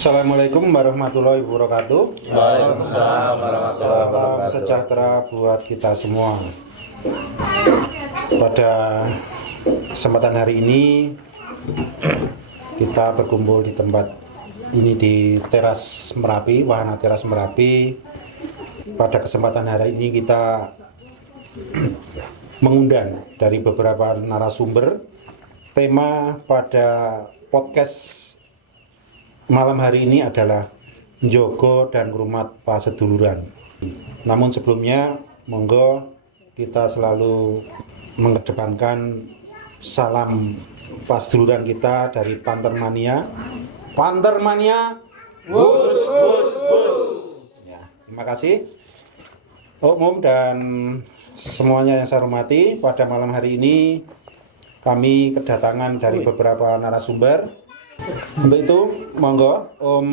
Assalamualaikum warahmatullahi wabarakatuh. Waalaikumsalam warahmatullahi Salam wabarakatuh. sejahtera buat kita semua. Pada kesempatan hari ini kita berkumpul di tempat ini di teras Merapi, wahana teras Merapi. Pada kesempatan hari ini kita mengundang dari beberapa narasumber. Tema pada podcast malam hari ini adalah Njogo dan Ngrumat Paseduluran. Namun sebelumnya, monggo kita selalu mengedepankan salam paseduluran kita dari Pantermania. Pantermania, wus wus wus. Ya, terima kasih. Umum dan semuanya yang saya hormati, pada malam hari ini kami kedatangan dari beberapa narasumber. Untuk itu, monggo Om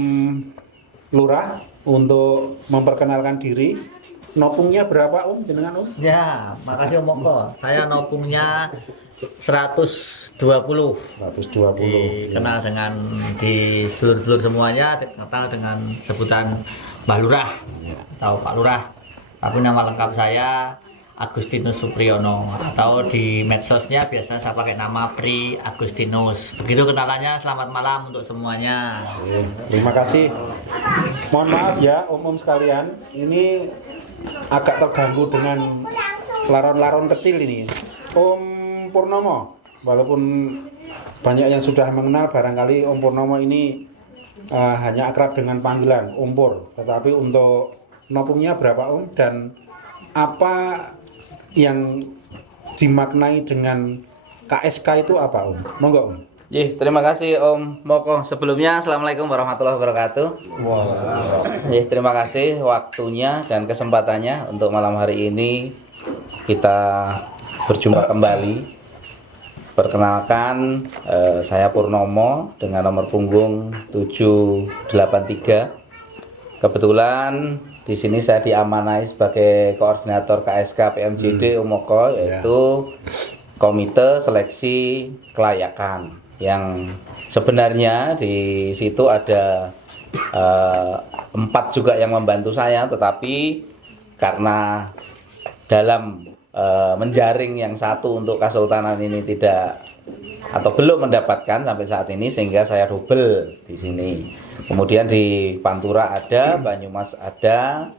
Lurah untuk memperkenalkan diri. Nopungnya berapa Om? Jenengan Om? Ya, makasih Om Moko. Saya nopungnya 120. 120. Dikenal dengan di dulur-dulur semuanya dikenal dengan sebutan Mbah Lurah atau Pak Lurah. Tapi nama lengkap saya Agustinus Supriyono, atau di medsosnya biasanya saya pakai nama Pri Agustinus. Begitu kenalannya. Selamat malam untuk semuanya. Terima kasih. Mohon maaf ya Om sekalian, ini agak terganggu dengan laron-laron kecil ini. Om Purnomo, walaupun banyak yang sudah mengenal, barangkali Om Purnomo ini hanya akrab dengan panggilan Om Pur. Tetapi untuk nopungnya berapa Om, dan apa yang dimaknai dengan KSK itu apa Om? Monggo Om. Terima kasih Om Moko. Sebelumnya Assalamualaikum warahmatullahi wabarakatuh. Terima kasih waktunya dan kesempatannya untuk malam hari ini kita berjumpa kembali. Perkenalkan, saya Purnomo dengan nomor punggung 783. Kebetulan di sini saya diamanai sebagai koordinator KSK PMJD Umoko, yaitu Komite Seleksi Kelayakan, yang sebenarnya di situ ada 4 juga yang membantu saya, tetapi karena dalam menjaring yang satu untuk Kesultanan ini tidak atau belum mendapatkan sampai saat ini, sehingga saya double di sini. Kemudian di Pantura ada, Banyumas ada,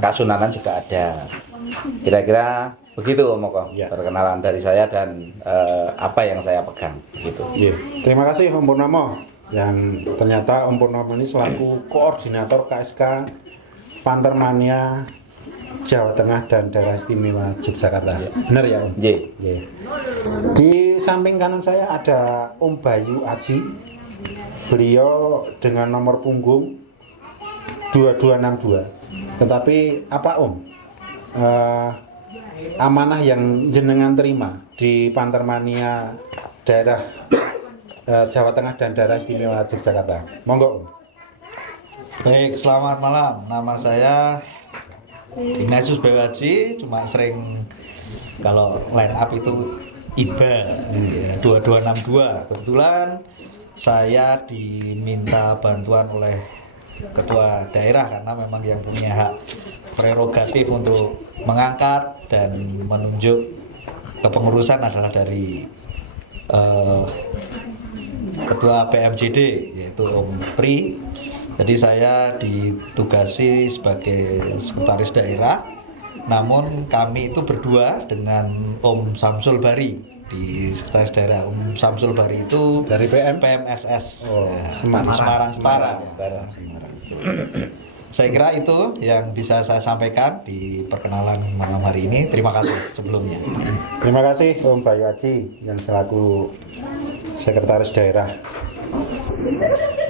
Kasunanan juga ada. Kira-kira begitu Om Moko, perkenalan dari saya dan apa yang saya pegang gitu. Terima kasih Om Purnomo, yang ternyata Om Purnomo ini selaku koordinator KSK Pantermania Jawa Tengah dan Daerah Istimewa Yogyakarta. Benar ya Om? Di samping kanan saya ada Om Bayu Aji. Beliau dengan nomor punggung 2262. Tetapi apa Om? Amanah yang jenengan terima di Pantermania daerah Jawa Tengah dan Daerah Istimewa Yogyakarta. Monggo Om. Baik, selamat malam. Nama saya Ignatius Bawaji, cuma sering kalau line up itu IBA 2262. Kebetulan saya diminta bantuan oleh ketua daerah karena memang yang punya hak prerogatif untuk mengangkat dan menunjuk kepengurusan adalah dari ketua PMJD, yaitu Om Pri. Jadi saya ditugasi sebagai sekretaris daerah, namun kami itu berdua dengan Om Samsul Bari di sekretaris daerah. Om Samsul Bari itu Dari PMSS Semarang. Semarang Setara. Saya kira itu yang bisa saya sampaikan di perkenalan malam hari ini. Terima kasih sebelumnya. Terima kasih Om Bayu Aji yang selaku sekretaris daerah.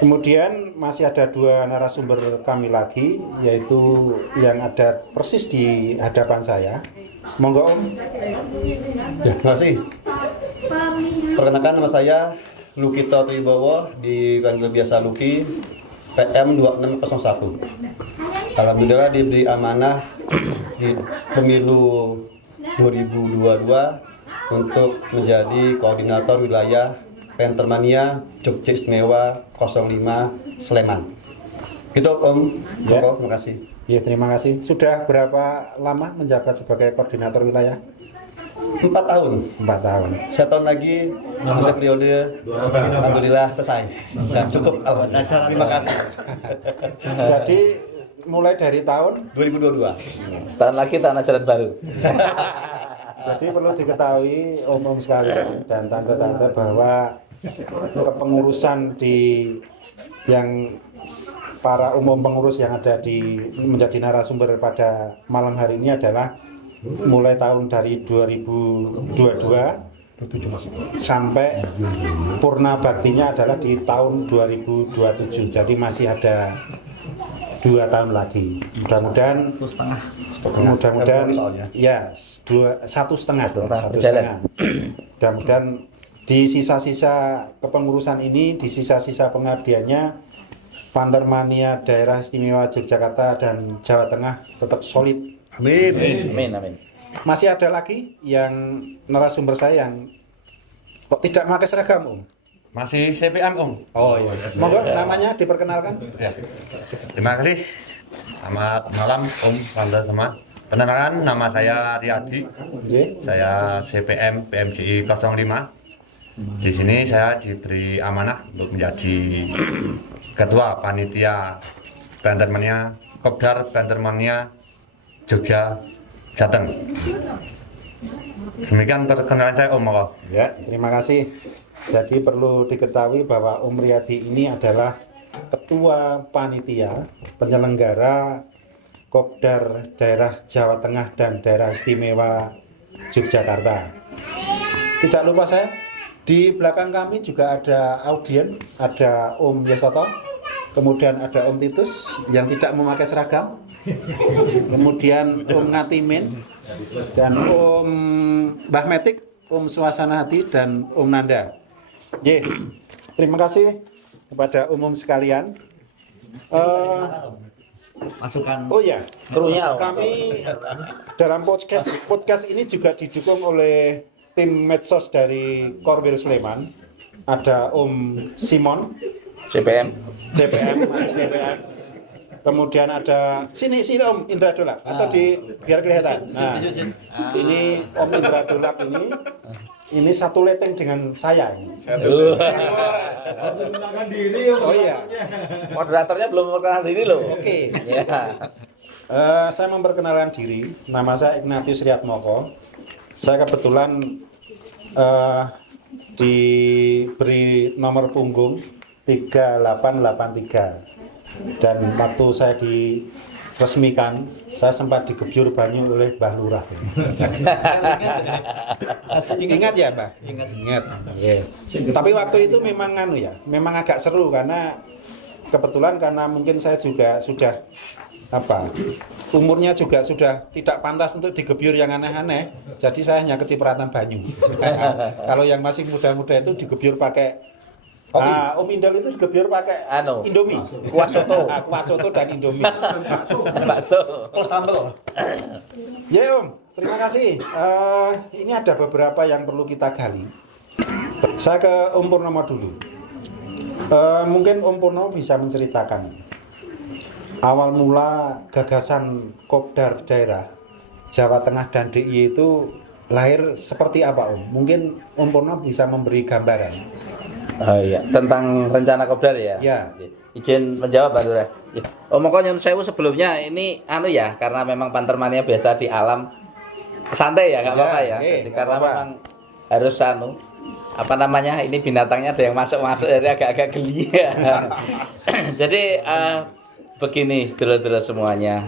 Kemudian masih ada 2 narasumber kami lagi, yaitu yang ada persis di hadapan saya. Monggo Om. Terima kasih. Perkenalkan, nama saya Lukito Tribowo, dipanggil biasa Luki, PM 2601. Alhamdulillah diberi amanah di pemilu 2022 untuk menjadi koordinator wilayah Pentermania Jogja Istimewa 05 Sleman. Gitu Om. Ya. Monggo, terima kasih. Ya, terima kasih. Sudah berapa lama menjabat sebagai koordinator wilayah? 4 tahun. 4 tahun. 1 tahun lagi masa periode alhamdulillah selesai dan cukup alhamdulillah. Terima kasih. Jadi mulai dari tahun 2022. Setahun lagi tahun ajaran baru. Jadi perlu diketahui umum sekalian dan tante-tante bahwa kepengurusan di yang para umum pengurus yang ada di menjadi narasumber pada malam hari ini adalah mulai tahun dari 2022 sampai purna baktinya adalah di tahun 2027. Jadi masih ada 2 tahun lagi. Mudah-mudahan Soalnya. ya 1,5 berjalan. Mudah-mudahan di sisa-sisa kepengurusan ini, di sisa-sisa pengabdiannya, Pantermania Daerah Istimewa Yogyakarta dan Jawa Tengah tetap solid. Amin. Amin, amin. Masih ada lagi yang narasumber saya yang kok tidak pakai seragam, Om? Masih CPM Om. Oh iya. Monggo namanya diperkenalkan. Ya. Terima kasih. Selamat malam Om Wanda semua. Perkenalkan, nama saya Riyadi. Nggih. Saya CPM PMJI 05. Di sini saya diberi amanah untuk menjadi Ketua Panitia Pentermania Kopdar Pentermania Jogja Jateng. Demikian perkenalan saya Om. Ya, terima kasih. Jadi perlu diketahui bahwa Om Riyadi ini adalah Ketua Panitia Penyelenggara Kopdar Daerah Jawa Tengah dan Daerah Istimewa Yogyakarta. Tidak lupa saya, di belakang kami juga ada audien, ada Om Yesoto, kemudian ada Om Titus yang tidak memakai seragam, kemudian Om Ngatimin, dan Om Mbah Metik, Om Suasana Hati, dan Om Nanda. Ye, terima kasih kepada umum sekalian. Masukan. Oh ya, Krunya kami dalam podcast ini juga didukung oleh tim medsos dari Korwil Sleman. Ada Om Simon, CPM. CPM. Kemudian ada sini Om Indra Dolak atau biar kelihatan. Nah, ini Om Indra Dolak ini satu leteng dengan saya. Oh iya. Moderatornya belum memperkenalkan diri loh. Oke. Ya. Saya memperkenalkan diri. Nama saya Ignatius Riyatmoko. Saya kebetulan diberi nomor punggung 3883. Dan waktu saya diresmikan, saya sempat digebyur banyu oleh Mbah Lurah. Ingat ya, Mbah? Ingat. Oke. Tapi waktu itu memang memang agak seru karena kebetulan karena mungkin saya juga sudah umurnya juga sudah tidak pantas untuk digebyur yang aneh-aneh, jadi saya hanya kecipratan banyu. Kalau yang masih muda-muda itu digebyur pakai Om Indol itu digebyur pakai Indomie, kuah soto. Kuah soto dan Indomie. Bakso. Plus sambel. Ya Om, terima kasih. Ini ada beberapa yang perlu kita gali. Saya ke Om Purnomo dulu. Mungkin Om Purnomo bisa menceritakan awal mula gagasan Kopdar Daerah Jawa Tengah dan DIY itu lahir seperti apa Om? Mungkin Om Purnomo bisa memberi gambaran. Oh iya, tentang rencana Kopdar ya. Ya. Izin menjawab Pak Lurah. Om Nyun Sewu sebelumnya ini karena memang Pantermania biasa di alam santai ya, nggak apa-apa ya. Jadi Karena memang harus ini binatangnya ada yang masuk-masuk jadi agak-agak geli. Jadi begini sedulur-sedulur semuanya.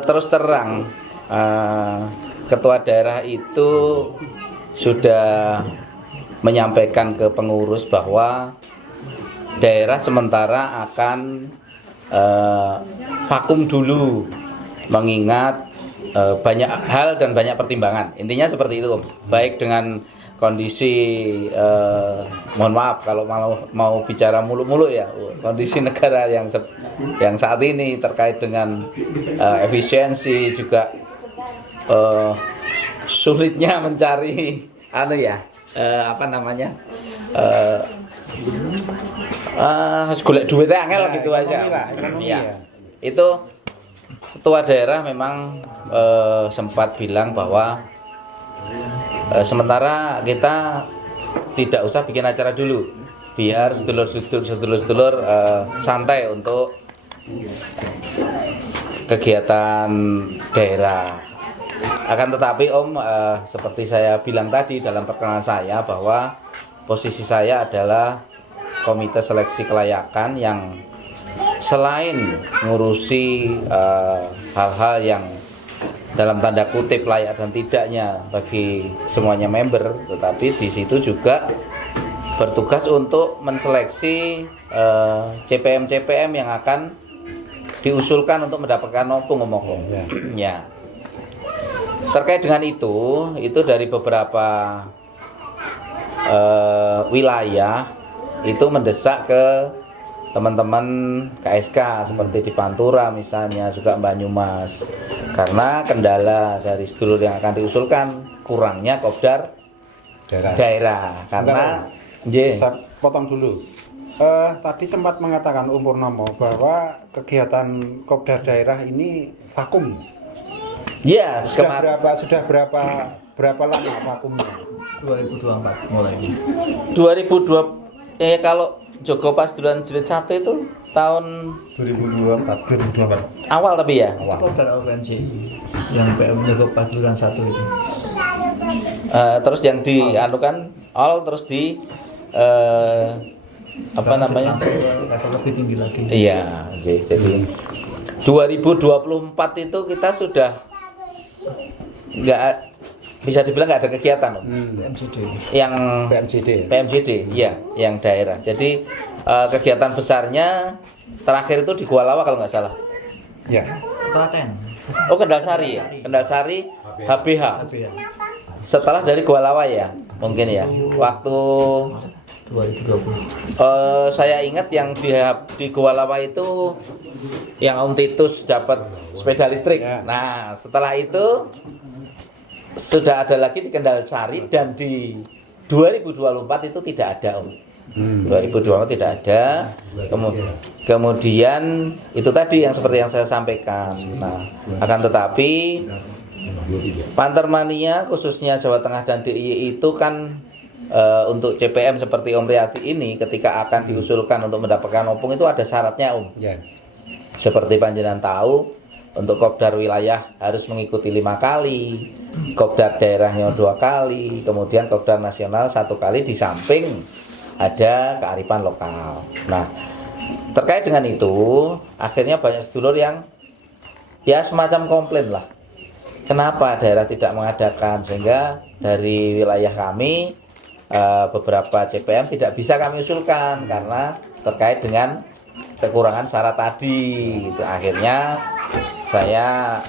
Terus terang ketua daerah itu sudah menyampaikan ke pengurus bahwa daerah sementara akan vakum dulu mengingat banyak hal dan banyak pertimbangan. Intinya seperti itu Om. Baik dengan kondisi mohon maaf kalau mau bicara muluk-muluk ya, kondisi negara yang saat ini terkait dengan efisiensi juga sulitnya mencari apa namanya? Golek duitnya angel Nah, gitu ekonomi aja. lah, ekonomi Iya. ya. Itu ketua daerah memang sempat bilang bahwa sementara kita tidak usah bikin acara dulu, biar sedulur-sedulur santai untuk kegiatan daerah. Akan tetapi Om, seperti saya bilang tadi dalam perkenalan saya bahwa posisi saya adalah komite seleksi kelayakan yang selain ngurusi hal-hal yang dalam tanda kutip layak dan tidaknya bagi semuanya member, tetapi di situ juga bertugas untuk menseleksi CPM yang akan diusulkan untuk mendapatkan opung omong ya. Terkait dengan itu dari beberapa wilayah itu mendesak ke teman-teman KSK seperti di Pantura misalnya, juga Banyumas, karena kendala dari sedulur yang akan diusulkan kurangnya kopdar daerah karena Saya potong dulu. Tadi sempat mengatakan Purnomo bahwa kegiatan kopdar daerah ini vakum. ya Sudah berapa lama vakumnya? 2024 mulai. 2020 kalau Joko Pasduran Jilid 1 itu tahun 2024. awal tapi ya. Kopdar OPMJ yang PM Joko Pasduran 1 itu. Terus yang dianukan all terus di apa namanya? Level lebih tinggi lagi. Iya, jadi 2024 itu kita sudah nggak bisa dibilang nggak ada kegiatan Om. PMJD. Yang PMJD. iya, yang daerah. Jadi kegiatan besarnya terakhir itu di Gua Lawa kalau nggak salah. Ya. Klaten. Oh, Kendal Sari ya, Kendal Sari HBH. Ya. Setelah dari Gua Lawa ya, mungkin ya. Waktu 2020. saya ingat yang di Gua Lawa itu yang Om Titus dapat sepeda listrik. Ya. Nah, setelah itu sudah ada lagi di Kendal Sari dan di 2024 itu tidak ada Om. 2024 tidak ada. Kemudian itu tadi yang seperti yang saya sampaikan. Nah, akan tetapi Pantermania khususnya Jawa Tengah dan DIY itu kan untuk CPM seperti Om Riyadi ini ketika akan diusulkan untuk mendapatkan opung itu ada syaratnya Om. Ya. Seperti panjenengan tahu, untuk kopdar wilayah harus mengikuti 5 kali, kopdar daerahnya 2 kali, kemudian kopdar nasional 1 kali, di samping ada kearifan lokal. Nah, terkait dengan itu akhirnya banyak sedulur yang ya semacam komplain lah, kenapa daerah tidak mengadakan, sehingga dari wilayah kami beberapa CPM tidak bisa kami usulkan karena terkait dengan kekurangan syarat tadi. Itu akhirnya saya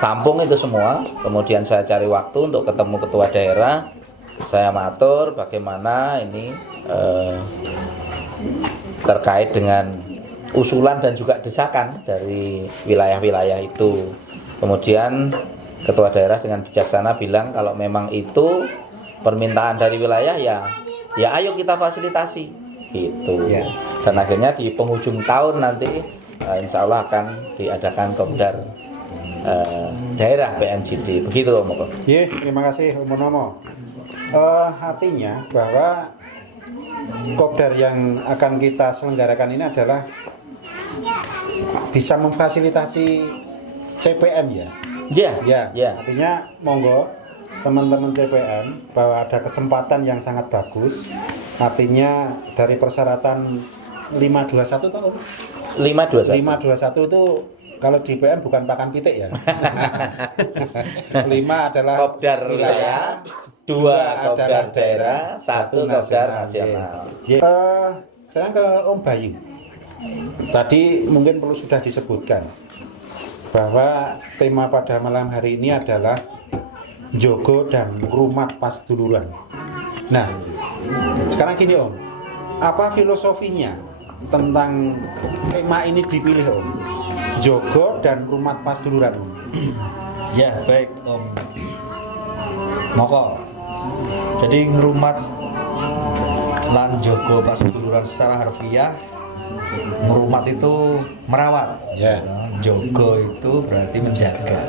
tampung itu semua, kemudian saya cari waktu untuk ketemu ketua daerah, saya matur bagaimana ini terkait dengan usulan dan juga desakan dari wilayah-wilayah itu. Kemudian ketua daerah dengan bijaksana bilang kalau memang itu permintaan dari wilayah ya ayo kita fasilitasi gitu. Ya. Dan akhirnya di penghujung tahun nanti insya Allah akan diadakan kopdar daerah PMJD begitu Om Moko. Iya, terima kasih Om Purnomo. Artinya bahwa kopdar yang akan kita selenggarakan ini adalah bisa memfasilitasi CPM ya. Ya. Artinya monggo teman-teman CPM bahwa ada kesempatan yang sangat bagus. Artinya dari persyaratan 521 tahu? 521. 521 itu kalau di PM bukan pakan pitik ya. 5 adalah Kopdar wilayah, 2 kopdar daerah, 1 kopdar nasional. Sekarang ke Om Bayu. Tadi mungkin perlu sudah disebutkan bahwa tema pada malam hari ini adalah Jogo dan Ngrumat Pasduluran. Nah, sekarang gini Om, apa filosofinya tentang tema ini dipilih Om? Jogo dan Ngrumat Pasduluran Om. Ya baik Om Moko. Jadi ngrumat lan jogo paseduluran secara harfiah, ngrumat itu merawat. Ya. Jogo itu berarti menjaga,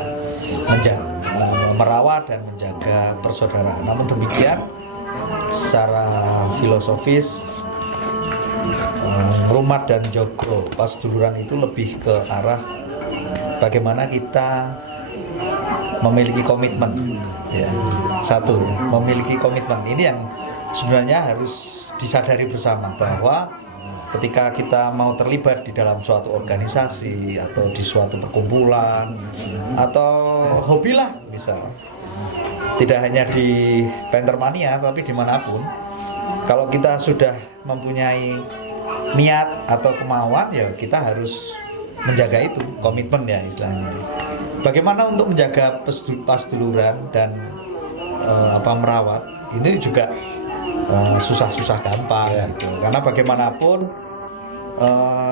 merawat dan menjaga persaudaraan. Namun demikian, secara filosofis, ngrumat dan jogo paseduluran itu lebih ke arah bagaimana kita memiliki komitmen. Ya, satu, memiliki komitmen. Ini yang sebenarnya harus disadari bersama, bahwa ketika kita mau terlibat di dalam suatu organisasi atau di suatu perkumpulan atau hobi lah misal, tidak hanya di Pentermania tapi dimanapun, kalau kita sudah mempunyai niat atau kemauan, ya kita harus menjaga itu, komitmen ya istilahnya. Bagaimana untuk menjaga paseduluran dan merawat ini juga susah-susah gampang gitu. Karena bagaimanapun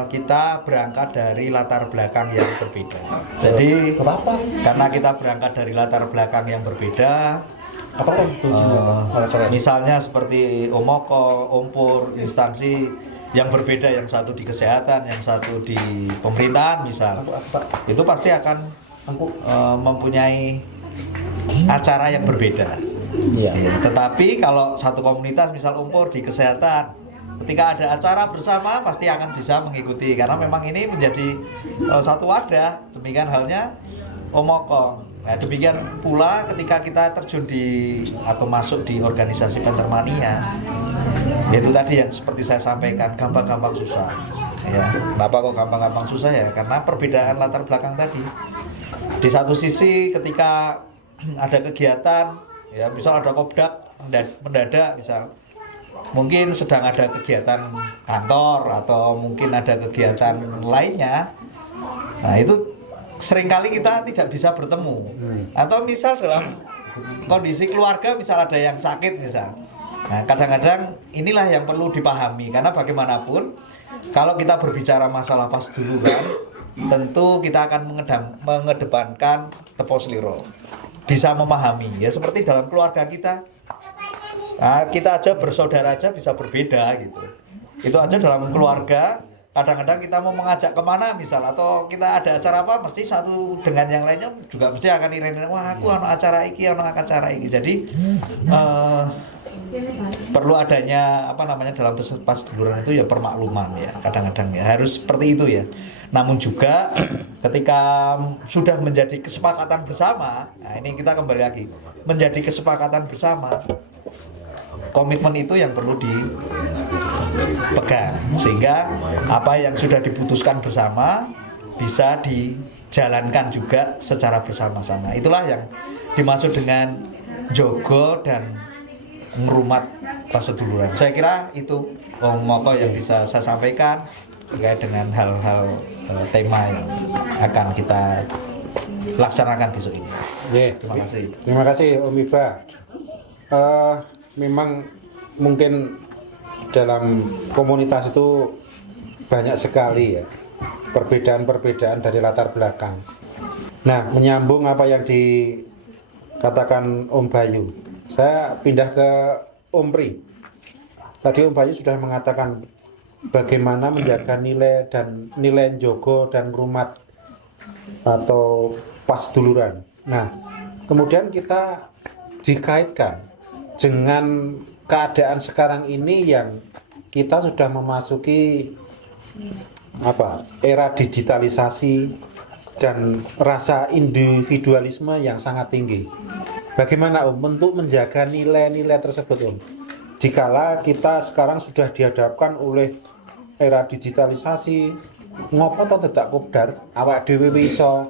kita berangkat dari latar belakang yang berbeda. Jadi karena kita berangkat dari latar belakang yang berbeda, misalnya seperti Om Moko, Om Pur, instansi yang berbeda, yang satu di kesehatan, yang satu di pemerintahan misal, itu pasti akan mempunyai acara yang berbeda. Ya, tetapi kalau satu komunitas misal umpur di kesehatan, ketika ada acara bersama pasti akan bisa mengikuti, karena memang ini menjadi satu wadah. Demikian halnya Omoko. Nah, demikian pula ketika kita terjun di atau masuk di organisasi Pentermania, yaitu tadi yang seperti saya sampaikan, gampang-gampang susah. Ya, kenapa kok gampang-gampang susah ya? Karena perbedaan latar belakang tadi. Di satu sisi ketika ada kegiatan, ya misal ada kopdak mendadak misal, mungkin sedang ada kegiatan kantor atau mungkin ada kegiatan lainnya, nah itu seringkali kita tidak bisa bertemu. Atau misal dalam kondisi keluarga, misal ada yang sakit misal, nah kadang-kadang inilah yang perlu dipahami, karena bagaimanapun kalau kita berbicara masalah paseduluran, tentu kita akan mengedepankan teposliro, bisa memahami ya, seperti dalam keluarga kita. Nah, kita aja bersaudara aja bisa berbeda gitu. Itu aja dalam keluarga, kadang-kadang kita mau mengajak kemana misal, atau kita ada acara apa, mesti satu dengan yang lainnya juga mesti akan iring-iring, wah aku ada acara iki, ada acara iki. Jadi perlu adanya dalam paseduluran itu ya permakluman ya, kadang-kadang ya harus seperti itu ya. Namun juga ketika sudah menjadi kesepakatan bersama, nah ini kita kembali lagi, menjadi kesepakatan bersama, komitmen itu yang perlu dipegang, sehingga apa yang sudah diputuskan bersama bisa dijalankan juga secara bersama-sama. Itulah yang dimaksud dengan jogo dan ngrumat paseduluran. Saya kira itu Om Moko yang bisa saya sampaikan terkait dengan hal-hal tema yang akan kita laksanakan besok ini. Terima kasih. Terima kasih Om Iba. Memang mungkin dalam komunitas itu banyak sekali ya perbedaan-perbedaan dari latar belakang. Nah, menyambung apa yang dikatakan Om Bayu, saya pindah ke Om Pri. Tadi Om Bayu sudah mengatakan bagaimana menjaga nilai jogo dan ngrumat atau paseduluran. Nah, kemudian kita dikaitkan dengan keadaan sekarang ini yang kita sudah memasuki era digitalisasi dan rasa individualisme yang sangat tinggi. Bagaimana Om untuk menjaga nilai-nilai tersebut Om? Dikala kita sekarang sudah dihadapkan oleh era digitalisasi, ngopo to tidak kopdar, awak dhewe iso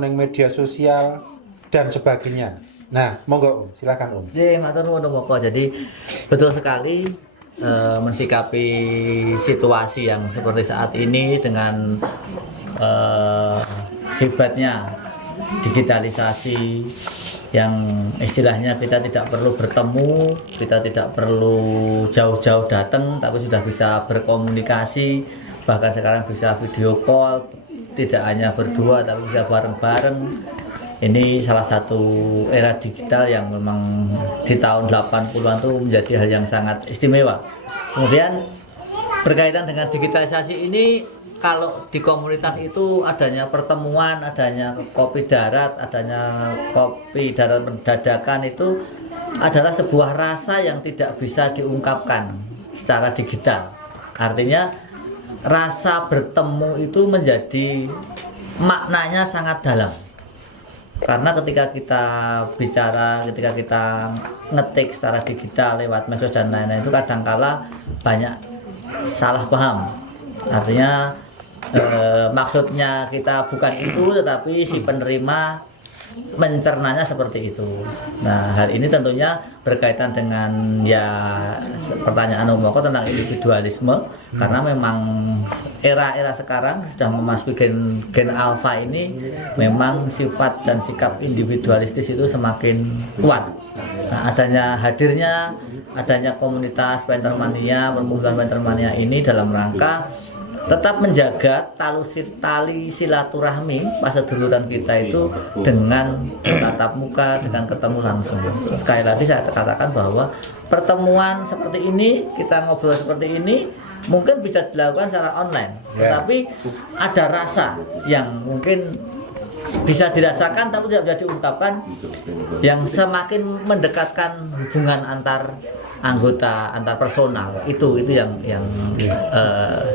ning media sosial dan sebagainya. Nah, monggo Om, silakan Om. Nggih, matur nuwun Om Moko. Jadi betul sekali mensikapi situasi yang seperti saat ini dengan hebatnya digitalisasi yang istilahnya kita tidak perlu bertemu, kita tidak perlu jauh-jauh datang, tapi sudah bisa berkomunikasi, bahkan sekarang bisa video call, tidak hanya berdua tapi bisa bareng-bareng. ini salah satu era digital yang memang di tahun 80-an itu menjadi hal yang sangat istimewa. Kemudian berkaitan dengan digitalisasi ini, kalau di komunitas itu adanya pertemuan, adanya kopi darat dadakan itu adalah sebuah rasa yang tidak bisa diungkapkan secara digital. Artinya rasa bertemu itu menjadi maknanya sangat dalam. Karena ketika kita bicara, ketika kita ngetik secara digital lewat medsos dan lain-lain itu kadangkala banyak salah paham. Artinya maksudnya kita bukan itu, tetapi si penerima mencernanya seperti itu. Nah, hal ini tentunya berkaitan dengan pertanyaan Om Moko tentang individualisme, karena memang era-era sekarang sudah memasuki gen alpha ini, memang sifat dan sikap individualistis itu semakin kuat. Nah, adanya komunitas Paintermania, perkumpulan Paintermania ini dalam rangka tetap menjaga tali silaturahmi paseduluran kita itu dengan tatap muka, dengan ketemu langsung. Sekali lagi saya katakan bahwa pertemuan seperti ini, kita ngobrol seperti ini mungkin bisa dilakukan secara online, tetapi ada rasa yang mungkin bisa dirasakan tapi tidak bisa diungkapkan, yang semakin mendekatkan hubungan antar anggota, antar personal. Itu yang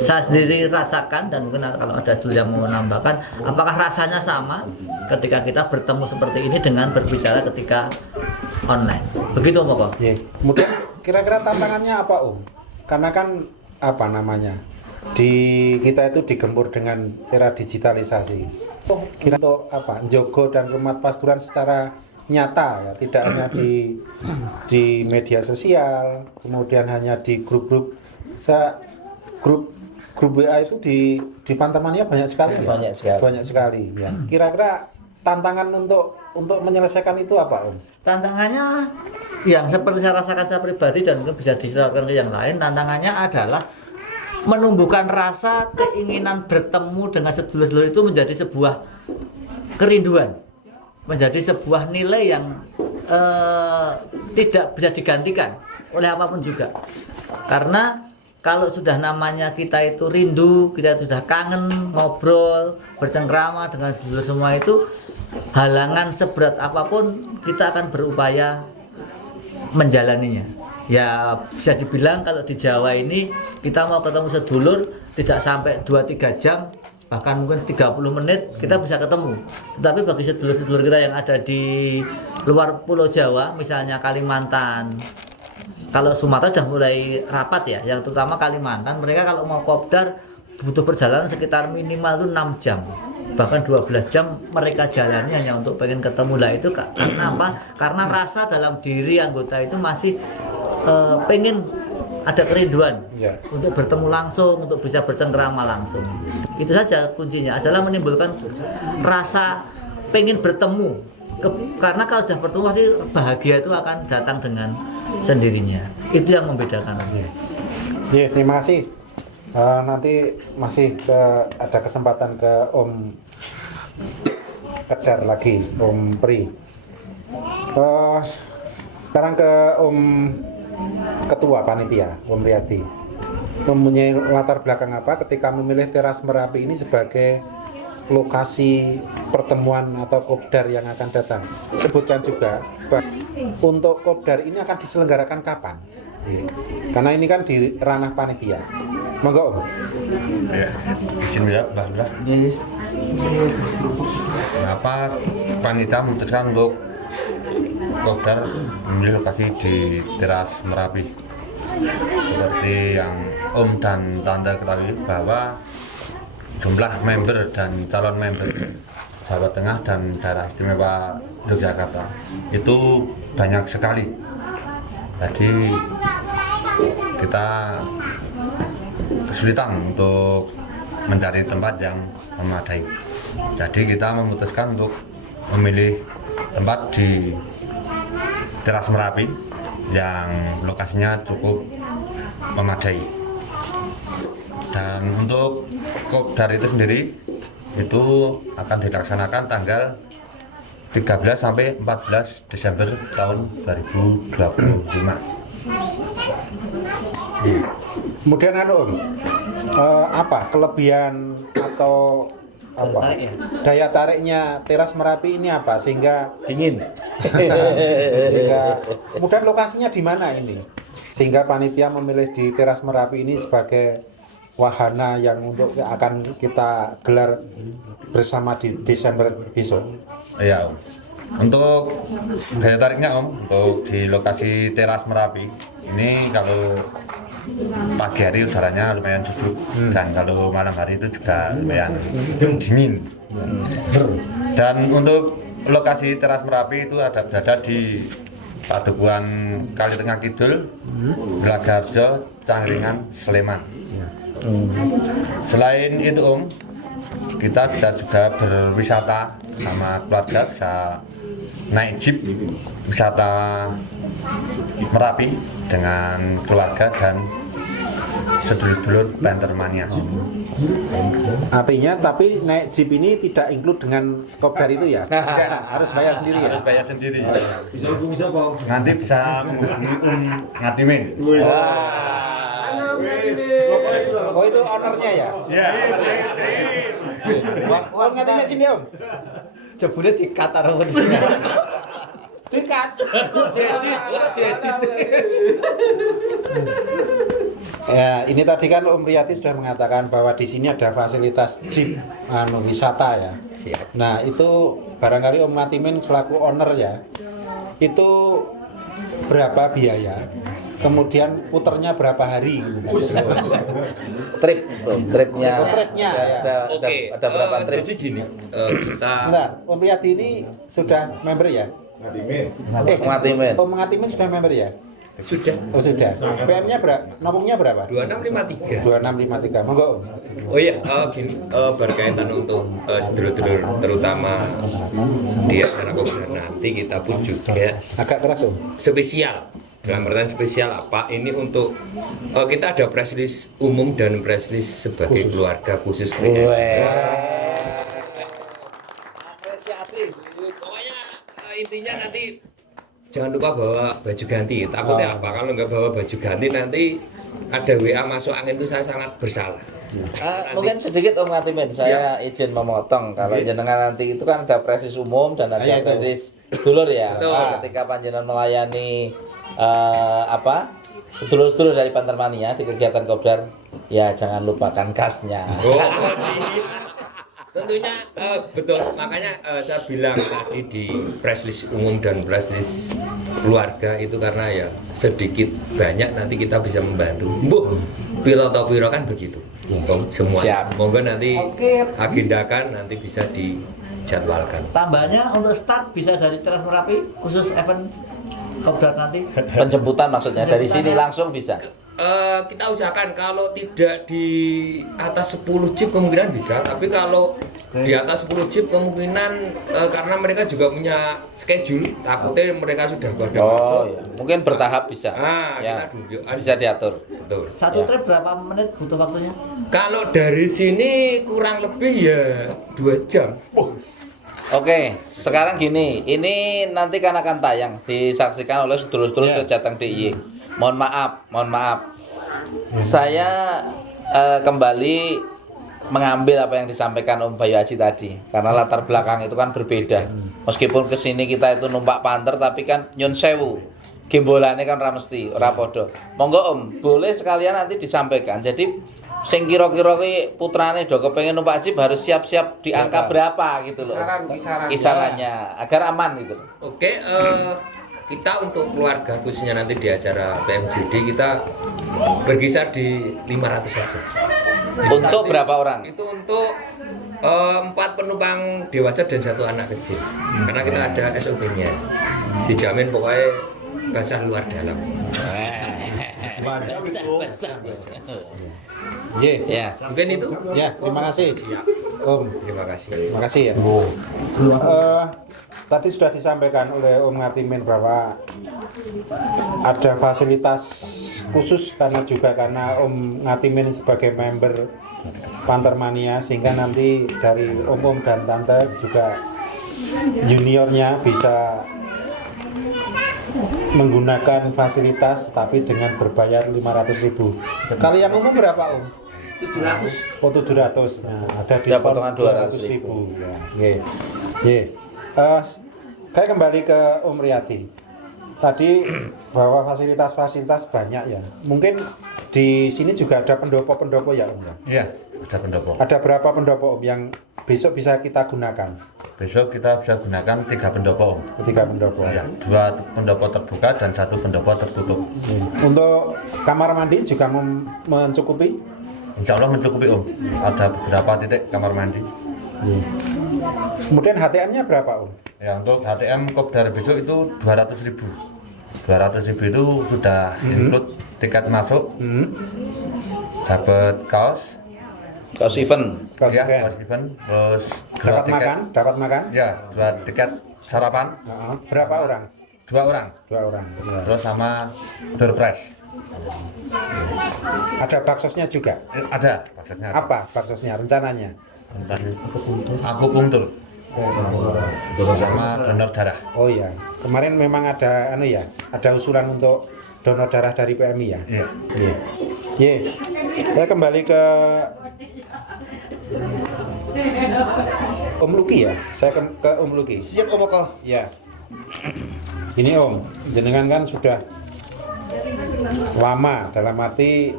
saya sendiri rasakan, dan mungkin kalau ada dulu yang mau menambahkan, apakah rasanya sama ketika kita bertemu seperti ini dengan berbicara ketika online. Begitu Om Moko. Kemudian kira-kira tantangannya apa Om? Karena kan kita itu digempur dengan era digitalisasi. Kira untuk Jogo dan Rumat Pasturan secara nyata ya, tidak hanya di media sosial, kemudian hanya di grup WA itu di Paintermania banyak sekali ya. Kira-kira tantangan untuk menyelesaikan itu apa Om? Tantangannya yang seperti saya rasakan secara pribadi dan mungkin bisa diserahkan ke yang lain, tantangannya adalah menumbuhkan rasa keinginan bertemu dengan sedulur-sedulur itu menjadi sebuah kerinduan, menjadi sebuah nilai yang tidak bisa digantikan oleh apapun juga. Karena kalau sudah namanya kita itu rindu, kita sudah kangen ngobrol, bercengkrama dengan sedulur semua itu, halangan seberat apapun kita akan berupaya menjalaninya. Ya bisa dibilang kalau di Jawa ini kita mau ketemu sedulur tidak sampai 2-3 jam, bahkan mungkin 30 menit kita bisa ketemu. Tapi bagi sedulur-sedulur kita yang ada di luar Pulau Jawa, misalnya Kalimantan, kalau Sumatera sudah mulai rapat ya, yang terutama Kalimantan, mereka kalau mau kopdar butuh perjalanan sekitar minimal itu 6 jam, bahkan 12 jam mereka jalani hanya untuk pengen ketemu. Lah itu karena apa? Karena rasa dalam diri anggota itu masih pengen, ada kerinduan untuk bertemu langsung, untuk bisa bercengkrama langsung. Itu saja kuncinya, adalah menimbulkan rasa pengen bertemu. Karena kalau sudah bertemu pasti bahagia itu akan datang dengan sendirinya. Itu yang membedakan. Terima kasih. Nanti masih ada kesempatan ke Om Kedar lagi, Om Pri. Sekarang ke Om Ketua Panitia, Om Riyadi. Mempunyai latar belakang apa ketika memilih Teras Merapi ini sebagai lokasi pertemuan atau kopdar yang akan datang? Sebutkan juga untuk kopdar ini akan diselenggarakan kapan? Karena ini kan di ranah panitia. Monggo Om. Ya, izin ya Mbak Lurah. Kenapa panitia memutuskan untuk kopdar memilih lokasi di Teras Merapi? Seperti yang Om dan Tante ketahui bahwa jumlah member dan calon member Jawa Tengah dan Daerah Istimewa Yogyakarta itu banyak sekali. Jadi kita kesulitan untuk mencari tempat yang memadai. Jadi kita memutuskan untuk memilih tempat di Teras Merapi yang lokasinya cukup memadai. Dan untuk kopdar itu sendiri itu akan dilaksanakan tanggal 13 sampai 14 Desember tahun 2025. Kemudian Om, apa kelebihan atau apa Tarik ya? daya tariknya Teras Merapi ini apa sehingga Dingin. kemudian lokasinya di mana ini sehingga panitia memilih di Teras Merapi ini sebagai wahana yang untuk akan kita gelar bersama di Desember besok. Iya Om. Untuk daya tariknya Om, untuk di lokasi Teras Merapi ini kalau pagi hari udaranya lumayan sejuk dan kalau malam hari itu juga lumayan dingin. Dan untuk lokasi Teras Merapi itu ada berada di Padukuhan Kali Tengah Kidul, Bragarjo, Cangkringan, Sleman. Selain itu Om, kita bisa juga berwisata sama keluarga, bisa naik jeep wisata Merapi dengan keluarga dan sedulur-sedulur Bantermania. Artinya tapi naik jeep ini tidak include dengan kopdar itu ya? Harus bayar sendiri ya? Harus bayar sendiri. Nanti bisa menghubungi Ngatimin. Oh itu ownernya ya? Ya. Om Ngatimin sini Om. Jebule dikatar apa di sini. Dikat. Ya, ini tadi kan Om Riyati sudah mengatakan bahwa di sini ada fasilitas jeep wisata ya. Siap. Nah, itu barangkali Om Ngatimin selaku owner ya. Itu berapa biaya? Kemudian puternya berapa hari? Tripnya. Tripnya, ya. Ada berapa trip? Jadi gini, kita Bentar, Om Riyati ini sudah member ya? Ngatimin. Om Ngatimin sudah member ya? sudah Oh sudah. PM-nya berapa? Nomornya berapa? 2653. 2653. Monggo Om. Oh iya, gini, berkaitan untuk sedulur-sedulur terutama di acara komunitas nanti kita pun juga Agak keras Om. spesial. Dalam artian spesial apa? Ini untuk kita ada press release umum dan press release sebagai keluarga khusus mereka. Apresiasi. Pokoknya intinya nanti jangan lupa bawa baju ganti. Takutnya apa? Kalau nggak bawa baju ganti nanti ada WA masuk angin itu saya sangat bersalah. Mungkin sedikit Om Ngatimin, saya izin memotong. Kalau jenengan nanti itu kan ada presis umum dan ada Iya, itu. presis dulur ya. Betul. Nah, ketika panjenengan melayani dulur-dulur dari Bantermania di kegiatan kopdar, ya jangan lupakan kasnya. Oh, sih. Tentunya betul, makanya saya bilang tadi di press list umum dan press list keluarga itu karena ya sedikit banyak nanti kita bisa membantu. Piro atau piro kan begitu. Semua. Siap. Monggo nanti agendakan nanti bisa dijadwalkan. Tambahannya untuk start bisa dari Teras Merapi khusus event kopdar nanti. Penjemputan maksudnya dari sini langsung bisa. Kita usahakan kalau tidak di atas 10 jeep kemungkinan bisa, tapi kalau di atas 10 jeep kemungkinan karena mereka juga punya schedule, takutnya mereka sudah pada masuk. Iya. Mungkin bertahap bisa. Kita duduk. Bisa diatur. Betul. Satu Ya. trip berapa menit butuh waktunya? Kalau dari sini kurang lebih ya 2 jam. Oke, sekarang gini, ini nanti kan akan tayang, disaksikan oleh sedulur-sedulur Sejateng DIY. Mohon maaf. Saya kembali mengambil apa yang disampaikan Om Bayu Haji tadi, karena latar belakang itu kan berbeda. Meskipun kesini kita itu numpak panter, tapi kan nyun sewu, gembolane kan ora mesti, ora podo. Monggo Om, boleh sekalian nanti disampaikan. Jadi sing kira-kira ki putrane do kepengin numpak jeep harus siap-siap di angka berapa gitu loh. Kisarannya agar aman gitu. Oke, kita untuk keluarga khususnya nanti di acara PMJD kita berkisar di 500 saja. Untuk berapa orang? Itu untuk 4 penumpang dewasa dan 1 anak kecil. Karena kita ada SOP-nya. Dijamin pokoknya basah luar dalam. Ya. Mungkin itu. Ya, terima kasih. Om. Terima kasih. Terima kasih ya. Tadi sudah disampaikan oleh Om Ngatimin bahwa ada fasilitas khusus karena Om Ngatimin sebagai member Bantermania, sehingga nanti dari om dan tante juga juniornya bisa menggunakan fasilitas tapi dengan berbayar 500.000. Kalau yang umum berapa Om? 700. Oh 700. Nah, ada Ya, diskon potongan 200.000. Ya, nggih. Nggih. Saya kembali ke Om Riyadi. Tadi bahwa fasilitas-fasilitas banyak ya. Mungkin di sini juga ada pendopo-pendopo ya Om ya? Iya, ada pendopo. Ada berapa pendopo Om yang besok bisa kita gunakan? Besok kita bisa gunakan 3 pendopo, Om. Ketiga pendopo. Ya, 2 pendopo terbuka dan 1 pendopo tertutup. Untuk kamar mandi juga mencukupi? Insya Allah mencukupi, Om. Ada beberapa titik kamar mandi. Kemudian HTM-nya berapa Om? Ya, untuk HTM kopdar besok itu 200.000. 200.000 itu sudah include tiket masuk, dapat kaos, Kaos event. Kaos ya, event. kaos event, terus 2 Dapat tiket, makan? Dapat makan? ya, 2 tiket sarapan, Berapa orang? 2 orang, 2 orang. Ya. terus sama door prize. Ada baksosnya juga? Ada, maksudnya ada. Apa baksosnya? Rencananya? Akupunktur sama donor darah. Oh iya, kemarin memang ada ada usulan untuk donor darah dari PMI ya. Iya. Iya. Iya. Saya kembali ke Om Luki ya. Saya ke Om Luki. Siap Om Moko. Ya. Ini Om, jenengan kan sudah lama dalam arti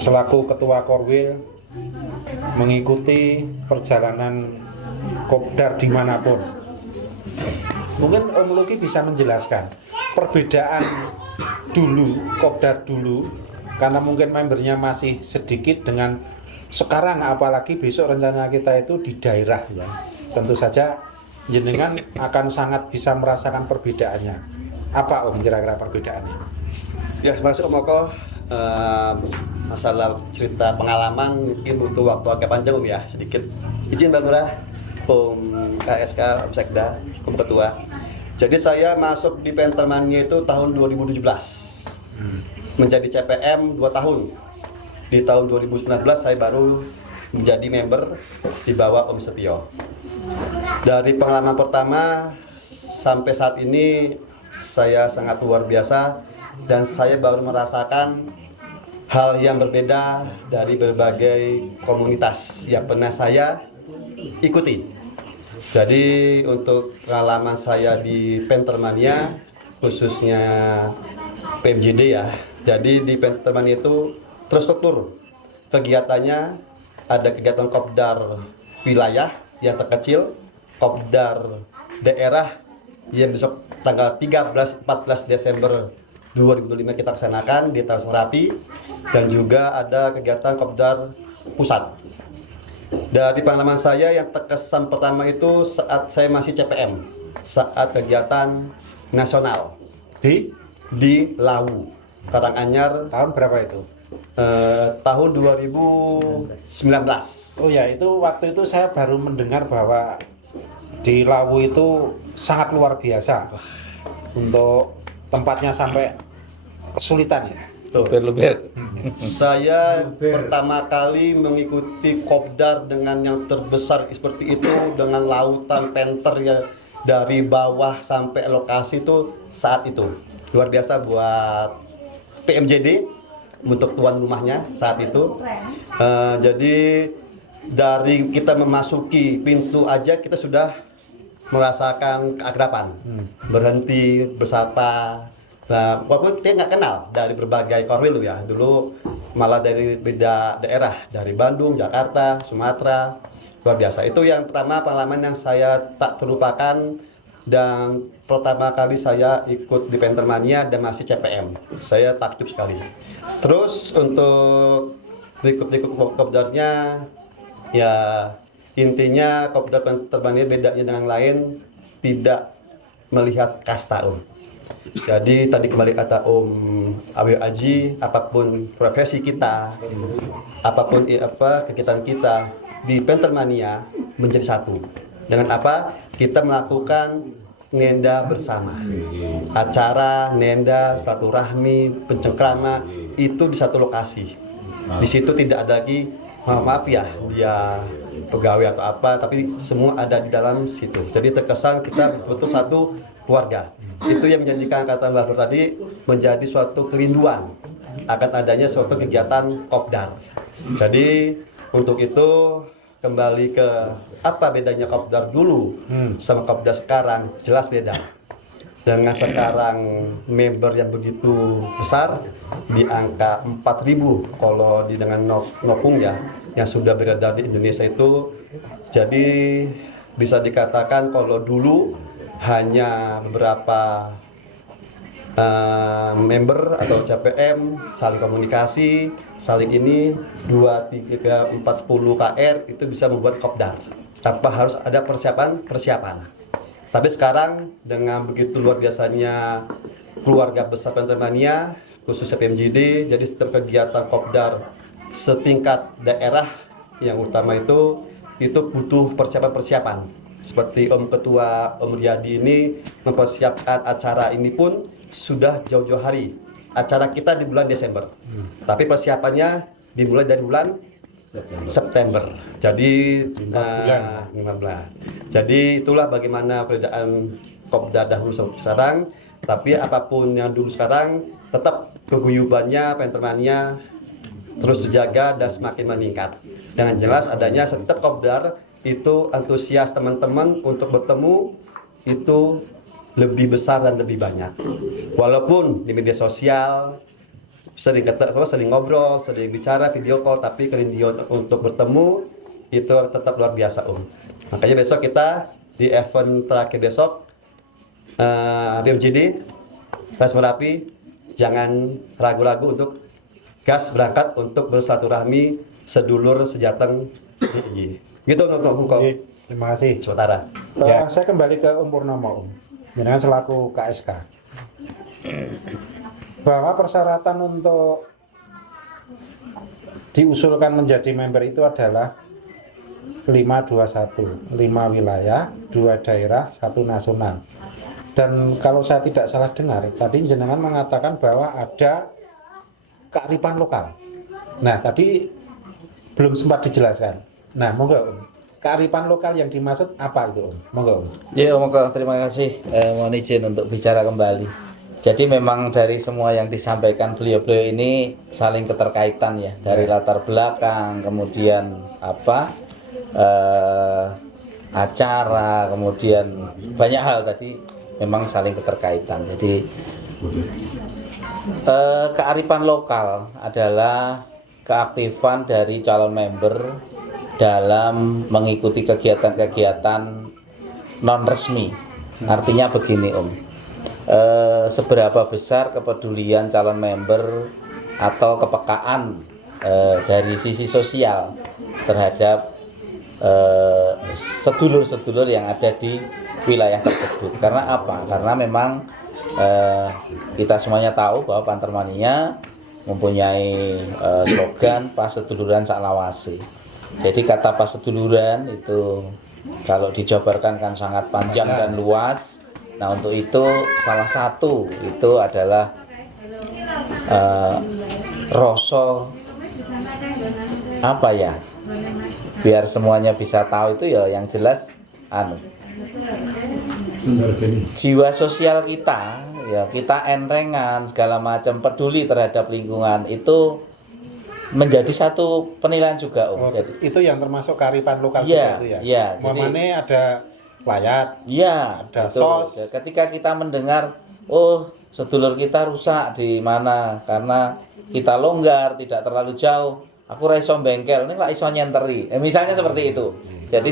selaku ketua Korwil mengikuti perjalanan Kopdar dimanapun. Mungkin Om Luki bisa menjelaskan perbedaan dulu, Kopdar dulu, karena mungkin membernya masih sedikit dengan sekarang, apalagi besok rencana kita itu di daerah ya. Tentu saja jenengan akan sangat bisa merasakan perbedaannya. Apa Om kira-kira perbedaannya? Ya, terima kasih Om Moko. Masalah cerita pengalaman mungkin butuh waktu agak panjang Om ya, sedikit. Izin Mbak Lurah, Om KSK, Om Sekda, Om Ketua. Jadi saya masuk di Pentermania itu tahun 2017. Menjadi CPM 2 tahun. Di tahun 2019 saya baru menjadi member di bawah Om Setio. Dari pengalaman pertama sampai saat ini saya sangat luar biasa dan saya baru merasakan hal yang berbeda dari berbagai komunitas yang pernah saya ikuti. Jadi untuk pengalaman saya di Pentermania, khususnya PMJD ya. Jadi di Pentermania itu terstruktur kegiatannya, ada kegiatan kopdar wilayah yang terkecil, kopdar daerah yang besok tanggal 13-14 Desember 2005 kita laksanakan di Teras Merapi, dan juga ada kegiatan kopdar pusat. Dari pengalaman saya yang terkesan pertama itu saat saya masih CPM, saat kegiatan nasional di Lawu, Karanganyar. Tahun berapa itu? Tahun 2019. Oh ya, itu waktu itu saya baru mendengar bahwa di Lawu itu sangat luar biasa untuk tempatnya sampai kesulitan ya. Luber. Saya pertama kali mengikuti kopdar dengan yang terbesar seperti itu, dengan lautan penter ya dari bawah sampai lokasi itu saat itu luar biasa buat PMJD untuk tuan rumahnya saat itu. Jadi dari kita memasuki pintu aja kita sudah merasakan keakraban, berhenti bersapa. Nah, walaupun kita nggak kenal dari berbagai korwil ya, dulu malah dari beda daerah, dari Bandung, Jakarta, Sumatera, luar biasa. Itu yang pertama pengalaman yang saya tak terlupakan, dan pertama kali saya ikut di Pentermania dan masih CPM. Saya takjub sekali. Terus untuk berikut kopdarnya, ya intinya kopdar Pentermania bedanya dengan lain tidak melihat kasta Om. Jadi tadi kembali kata Om Awi Aji, apapun profesi kita, apapun kegiatan kita di Pentermania menjadi satu. Dengan apa? Kita melakukan nenda bersama. Acara nenda, silaturahmi, pencengkrama itu di satu lokasi. Di situ tidak ada lagi, maaf ya, dia pegawai atau apa, tapi semua ada di dalam situ. Jadi terkesan kita betul satu keluarga. Itu yang menjadikan kata Mbak Nur tadi menjadi suatu kerinduan akan adanya suatu kegiatan kopdar. Jadi untuk itu kembali ke apa bedanya kopdar dulu sama kopdar sekarang, jelas beda. Dengan sekarang member yang begitu besar di angka 4.000 kalau di dengan Nopung ya yang sudah beredar di Indonesia itu, jadi bisa dikatakan kalau dulu hanya beberapa member atau CPM saling komunikasi, saling ini 2, 3, 4, 10 KR itu bisa membuat kopdar tanpa harus ada persiapan. Tapi sekarang dengan begitu luar biasanya keluarga besar Pentermania, khususnya PMJD, jadi setiap kegiatan kopdar setingkat daerah yang utama itu butuh persiapan. Seperti Om Ketua Om Riyadi ini mempersiapkan acara ini pun sudah jauh-jauh hari. Acara kita di bulan Desember, tapi persiapannya dimulai dari bulan September. Jadi 5 bulan. Jadi itulah bagaimana perbedaan kopdar dahulu sampai sekarang. Tapi apapun yang dulu sekarang tetap keguyubannya Pentermania terus dijaga dan semakin meningkat. Dengan jelas adanya setiap kopdar itu antusias teman-teman untuk bertemu itu lebih besar dan lebih banyak. Walaupun di media sosial sering ngobrol, sering bicara video call, tapi kerinduan untuk bertemu itu tetap luar biasa Makanya besok kita di event terakhir besok BMJD Ras Merapi jangan ragu-ragu untuk gas berangkat untuk bersilaturahmi sedulur sejateng. Gitu untuk Terima kasih. sementara. Ya, saya kembali ke Om Purnomo, dengan selaku KSK. Bahwa persyaratan untuk diusulkan menjadi member itu adalah 521, 5 wilayah, 2 daerah, 1 nasional. Dan kalau saya tidak salah dengar, tadi jenengan mengatakan bahwa ada kearifan lokal. Nah, tadi belum sempat dijelaskan. Nah, monggo Om. Kearifan lokal yang dimaksud apa itu Om? Monggo Om. Ya, terima kasih. Mohon izin untuk bicara kembali. Jadi memang dari semua yang disampaikan beliau-beliau ini saling keterkaitan ya, dari latar belakang, kemudian acara, kemudian banyak hal tadi memang saling keterkaitan. Jadi kearifan lokal adalah keaktifan dari calon member dalam mengikuti kegiatan-kegiatan non resmi. Artinya begini seberapa besar kepedulian calon member atau kepekaan dari sisi sosial terhadap sedulur-sedulur yang ada di wilayah tersebut. Karena apa? Karena memang kita semuanya tahu bahwa Pantermania mempunyai slogan Paseduluran Saklawase. Jadi kata paseduluran itu kalau dijabarkan kan sangat panjang dan luas. Nah, untuk itu salah satu itu adalah rasa apa ya? Biar semuanya bisa tahu itu ya yang jelas jiwa sosial kita, ya kita entrengan segala macam, peduli terhadap lingkungan itu menjadi satu penilaian juga Jadi itu yang termasuk kearifan lokal ya, itu ya. Ya, jadi ada layat, ya, ada betul. sos. Ketika kita mendengar, sedulur kita rusak di mana karena kita longgar, tidak terlalu jauh, aku raiso bengkel, ini kok iso nyenteri. Misalnya seperti itu. Jadi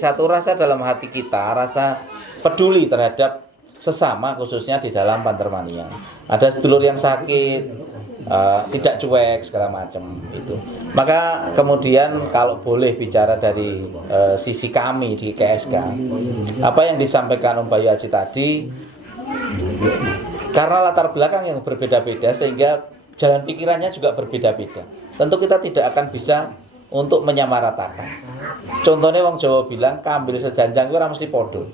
satu rasa dalam hati kita, rasa peduli terhadap sesama khususnya di dalam Pantermania. Ada sedulur yang sakit, tidak cuek segala macam itu. Maka kemudian kalau boleh bicara dari sisi kami di KSK, apa yang disampaikan Om Bayu Haji tadi, karena latar belakang yang berbeda-beda sehingga jalan pikirannya juga berbeda-beda. Tentu kita tidak akan bisa untuk menyamaratakan. Contohnya wong Jawa bilang kambil sejanjang itu ora mesti podo.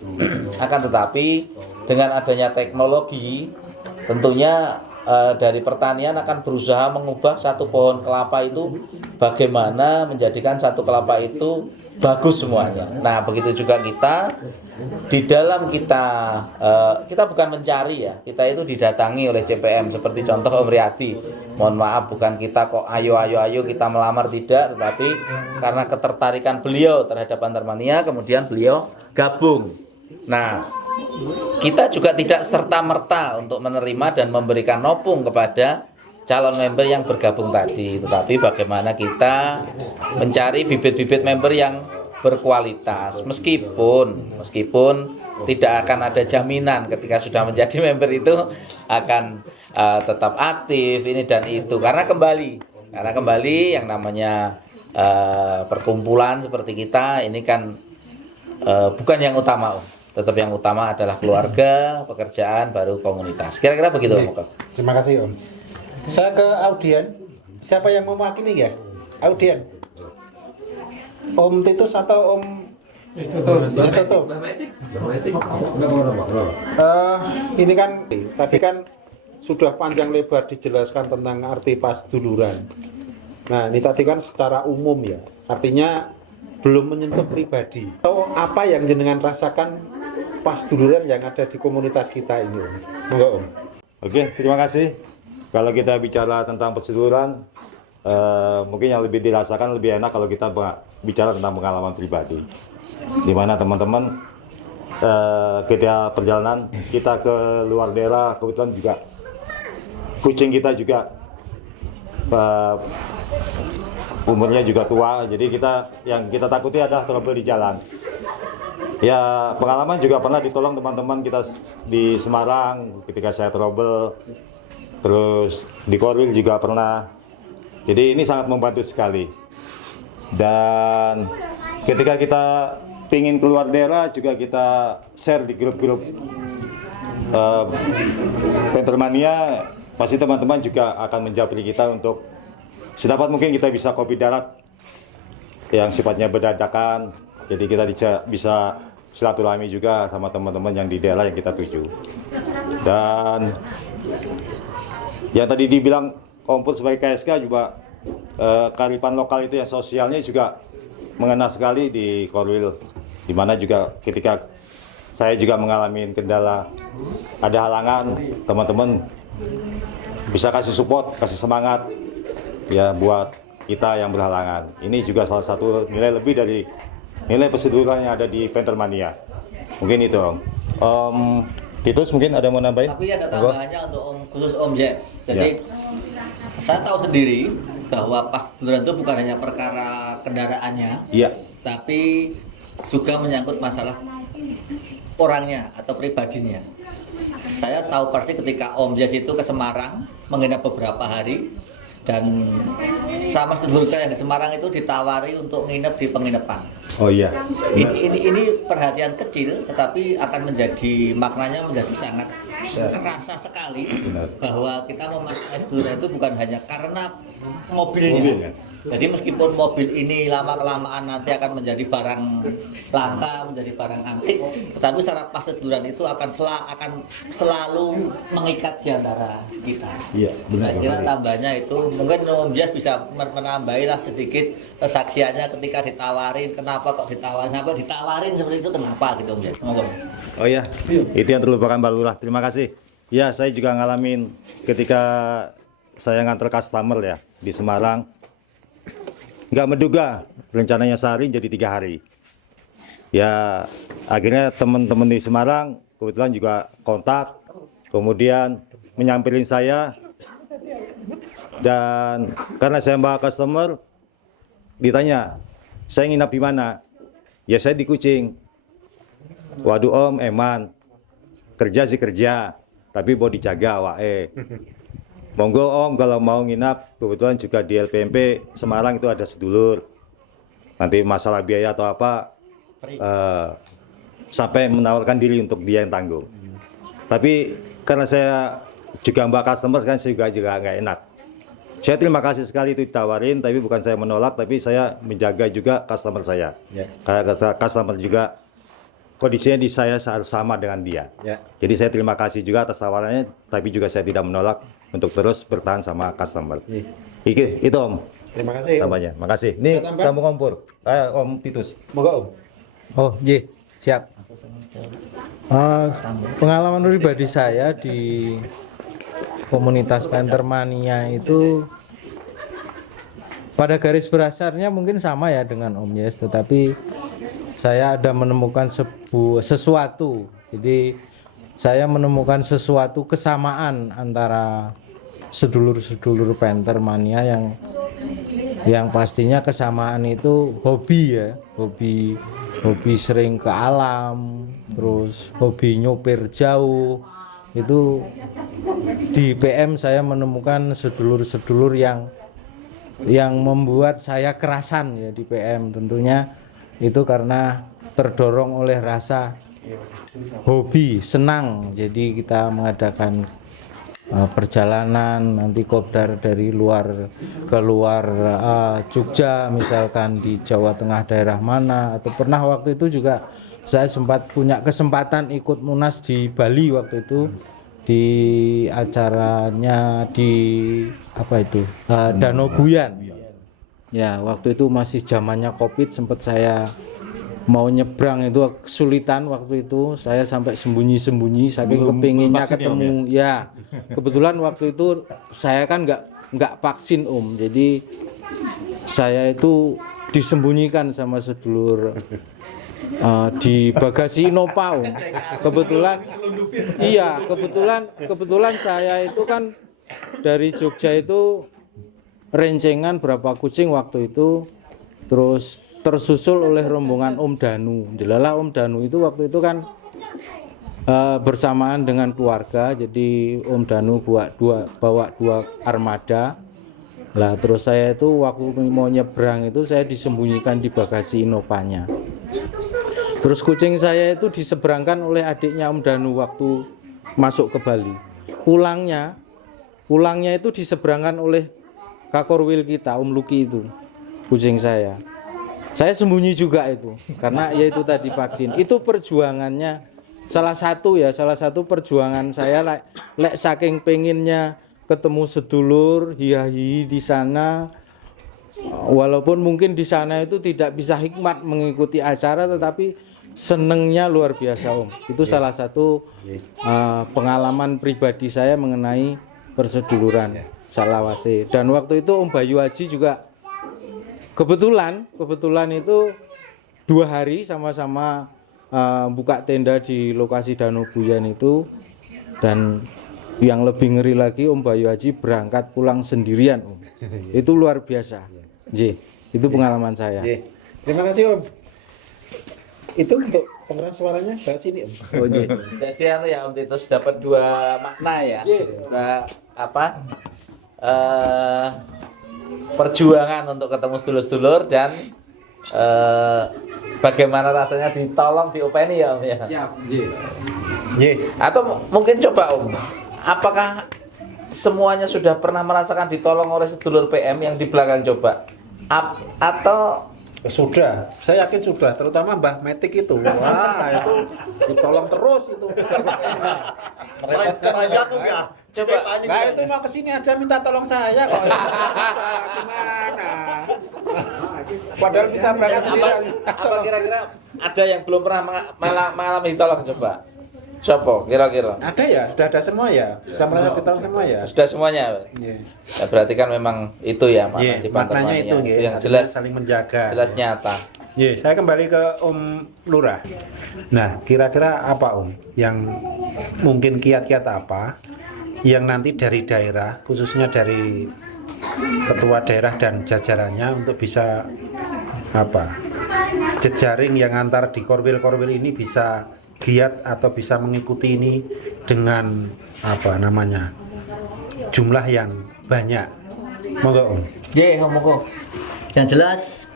Akan tetapi dengan adanya teknologi tentunya dari pertanian akan berusaha mengubah satu pohon kelapa itu bagaimana menjadikan satu kelapa itu bagus semuanya. Nah, begitu juga kita di dalam kita bukan mencari ya, kita itu didatangi oleh CPM seperti contoh Om Riyadi. Mohon maaf, bukan kita kok ayo kita melamar, tidak, tetapi karena ketertarikan beliau terhadap Pantermania kemudian beliau gabung. Nah, kita juga tidak serta-merta untuk menerima dan memberikan nopung kepada calon member yang bergabung tadi, tetapi bagaimana kita mencari bibit-bibit member yang berkualitas, meskipun tidak akan ada jaminan ketika sudah menjadi member itu akan tetap aktif ini dan itu, karena kembali yang namanya perkumpulan seperti kita ini kan bukan yang utama, tetap yang utama adalah keluarga, pekerjaan, baru komunitas. Kira-kira begitu, Om. Terima kasih Om. Saya ke Audien. Siapa yang mewakili ya? Audien. Om Titus atau Om Tutu? Ini kan tadi kan sudah panjang lebar dijelaskan tentang arti pasduluran. Nah, ini tadi kan secara umum ya. Artinya belum menyentuh pribadi. Atau apa yang jenengan rasakan pasduluran yang ada di komunitas kita ini, Om? Monggo, Om. Oke, terima kasih. Kalau kita bicara tentang persaturan, mungkin yang lebih dirasakan lebih enak kalau kita bicara tentang pengalaman pribadi. Di mana teman-teman ketika perjalanan kita ke luar daerah, kebetulan juga kucing kita juga umurnya juga tua, jadi yang kita takuti adalah trouble di jalan. Ya, pengalaman juga pernah ditolong teman-teman kita di Semarang ketika saya trouble. Terus di Korwil juga pernah. Jadi ini sangat membantu sekali. Dan ketika kita ingin keluar daerah juga kita share di grup-grup Pantermania, pasti teman-teman juga akan menjapri kita untuk sedapat mungkin kita bisa kopi darat yang sifatnya berdadakan. Jadi kita bisa silaturahmi juga sama teman-teman yang di daerah yang kita tuju. Dan yang tadi dibilang Om Pur sebagai KSK juga kearifan lokal itu yang sosialnya juga mengena sekali di Korwil, dimana juga ketika saya juga mengalami kendala, ada halangan, teman-teman bisa kasih support, kasih semangat ya buat kita yang berhalangan. Ini juga salah satu nilai lebih dari nilai persatuan yang ada di Pantermania. Mungkin itu Om Titus mungkin ada mau nambahin? Tapi ada tambahannya untuk khusus Om Yes. Jadi saya tahu sendiri bahwa pasduluran itu bukan hanya perkara kendaraannya, tapi juga menyangkut masalah orangnya atau pribadinya. Saya tahu pasti ketika Om Yes itu ke Semarang menginap beberapa hari, dan sama sedulur yang di Semarang itu ditawari untuk nginep di penginapan. Oh iya. Ini perhatian kecil, tetapi akan menjadi maknanya menjadi sangat terasa sekali. Benar. Bahwa kita memakai sedulur itu bukan hanya karena mobilnya. Jadi meskipun mobil ini lama-kelamaan nanti akan menjadi barang langka, menjadi barang antik, tetapi secara pasduluran itu akan selalu mengikat di antara kita. Iya, benar. Saya kira tambahnya itu mungkin Om Bias bisa menambahilah sedikit kesaksiannya ketika ditawarin, kenapa kok ditawarin, sampai ditawarin seperti itu kenapa gitu Om Bias. Semoga. Oh iya, itu yang terlupakan Mbak Lurah. Terima kasih. Ya, saya juga ngalamin ketika saya nganter customer ya di Semarang. Nggak menduga rencananya sehari jadi 3 hari. Ya akhirnya teman-teman di Semarang kebetulan juga kontak, kemudian menyamperin saya, dan karena saya bawa customer ditanya saya nginap di mana, ya saya di Kucing. Waduh Om, eman kerja sih kerja, tapi mau dijaga wae. Monggo Om kalau mau nginap, kebetulan juga di LPMP Semarang itu ada sedulur. Nanti masalah biaya atau apa, sampai menawarkan diri untuk dia yang tanggung. Tapi karena saya juga mbak customer kan, saya juga nggak enak. Saya terima kasih sekali itu ditawarin, tapi bukan saya menolak, tapi saya menjaga juga customer saya. Karena customer juga kondisinya di saya harus sama dengan dia. Jadi saya terima kasih juga atas tawarannya, tapi juga saya tidak menolak. untuk terus bertahan sama customer. Itu Om Terima kasih. Om. tambahnya. Makasih. Ini Bisa tambah? tamu kompor. Om Titus. Moga Om. Oh, iya, siap. Pengalaman pribadi saya di komunitas Pentermania itu pada garis besarnya mungkin sama ya dengan Om Yes, tetapi saya ada menemukan sesuatu. Jadi saya menemukan sesuatu kesamaan antara sedulur-sedulur Pentermania yang pastinya kesamaan itu hobi ya, hobi sering ke alam, terus hobi nyopir jauh. Itu di PM saya menemukan sedulur-sedulur yang membuat saya kerasan ya di PM. Tentunya itu karena terdorong oleh rasa hobi, senang. Jadi kita mengadakan perjalanan nanti kopdar dari keluar Jogja, misalkan di Jawa Tengah daerah mana, atau pernah waktu itu juga saya sempat punya kesempatan ikut Munas di Bali waktu itu, di acaranya di Danau Buyan ya. Waktu itu masih zamannya Covid, sempat saya mau nyebrang itu kesulitan. Waktu itu saya sampai sembunyi-sembunyi saking kepinginnya ketemu ya. Kebetulan waktu itu saya kan nggak vaksin Om, jadi saya itu disembunyikan sama sedulur di bagasi Innova Om. Kebetulan saya itu kan dari Jogja itu rencengan berapa kucing waktu itu, terus tersusul oleh rombongan Om Danu. Jelalah Om Danu itu waktu itu kan bersamaan dengan keluarga, jadi Om Danu bawa dua armada. Lah terus saya itu waktu mau nyebrang itu saya disembunyikan di bagasi Innovanya. Terus kucing saya itu diseberangkan oleh adiknya Om Danu waktu masuk ke Bali. Pulangnya itu diseberangkan oleh Kakorwil kita, Om Luki itu, kucing saya. Saya sembunyi juga itu, karena ya itu tadi vaksin. Itu perjuangannya salah satu perjuangan saya lek saking pengennya ketemu sedulur hiahi di sana. Walaupun mungkin di sana itu tidak bisa hikmat mengikuti acara, tetapi senengnya luar biasa Om. Itu salah satu pengalaman pribadi saya mengenai perseduluran Salawase. Dan waktu itu Om Bayu Haji juga kebetulan itu 2 hari sama-sama buka tenda di lokasi Danau Buyan itu. Dan yang lebih ngeri lagi Om Bayu Haji berangkat pulang sendirian Om. Itu luar biasa. Itu pengalaman saya. Terima kasih Om. Itu untuk pengeras suaranya ke sini Om. Jadi ya Om Titus dapat 2 makna ya. Perjuangan untuk ketemu sedulur-sedulur dan bagaimana rasanya ditolong diopeni ya Om ya. Siap. Atau mungkin coba Om, apakah semuanya sudah pernah merasakan ditolong oleh sedulur PM yang di belakang coba? Atau Sudah, saya yakin sudah, terutama Mbah Metik itu. Wah, itu ditolong terus itu. Banyak tuh ya. Coba, Nah, itu mau kesini aja minta tolong saya kok. Gimana? Padahal bisa berangkat sendiri. apa kira-kira ada yang belum pernah mengalami ditolong coba? Siapa kira-kira? Ada ya, sudah ada semua ya. Sudah merasa ditolong semua ya. Sudah semuanya. Iya. Ya, berarti kan memang itu ya makna Iya, di maknanya Pentermania. itu ya, Yang jelas saling menjaga. jelas nyata. Iya, saya kembali ke Om Lurah. Nah, kira-kira apa Om yang mungkin kiat-kiat apa yang nanti dari daerah, khususnya dari ketua daerah dan jajarannya untuk bisa jejaring yang antar di korwil-korwil ini bisa giat atau bisa mengikuti ini dengan jumlah yang banyak. Monggo Om. Monggo. Yang jelas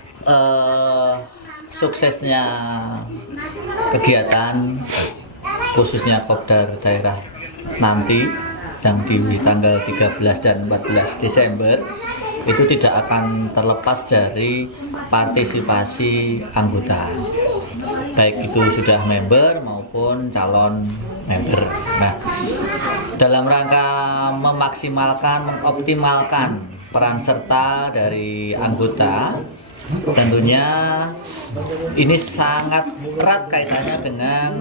suksesnya kegiatan khususnya Kopdar daerah nanti yang di tanggal 13 dan 14 Desember itu tidak akan terlepas dari partisipasi anggota, baik itu sudah member maupun calon member. Nah, dalam rangka memaksimalkan, mengoptimalkan peran serta dari anggota, tentunya ini sangat erat kaitannya dengan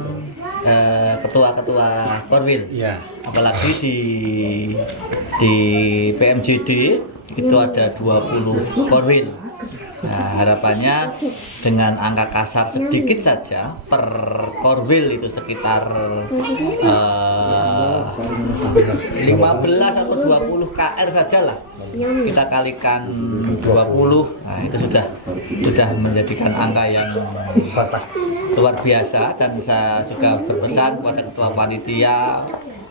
ketua-ketua Korwil. Apalagi di PMJD itu ada 20 Korwil. Nah, harapannya dengan angka kasar sedikit saja per Korwil itu sekitar 15 atau 20 KR saja lah, kita kalikan 20, nah itu sudah menjadikan angka yang luar biasa. Dan saya juga berpesan kepada ketua panitia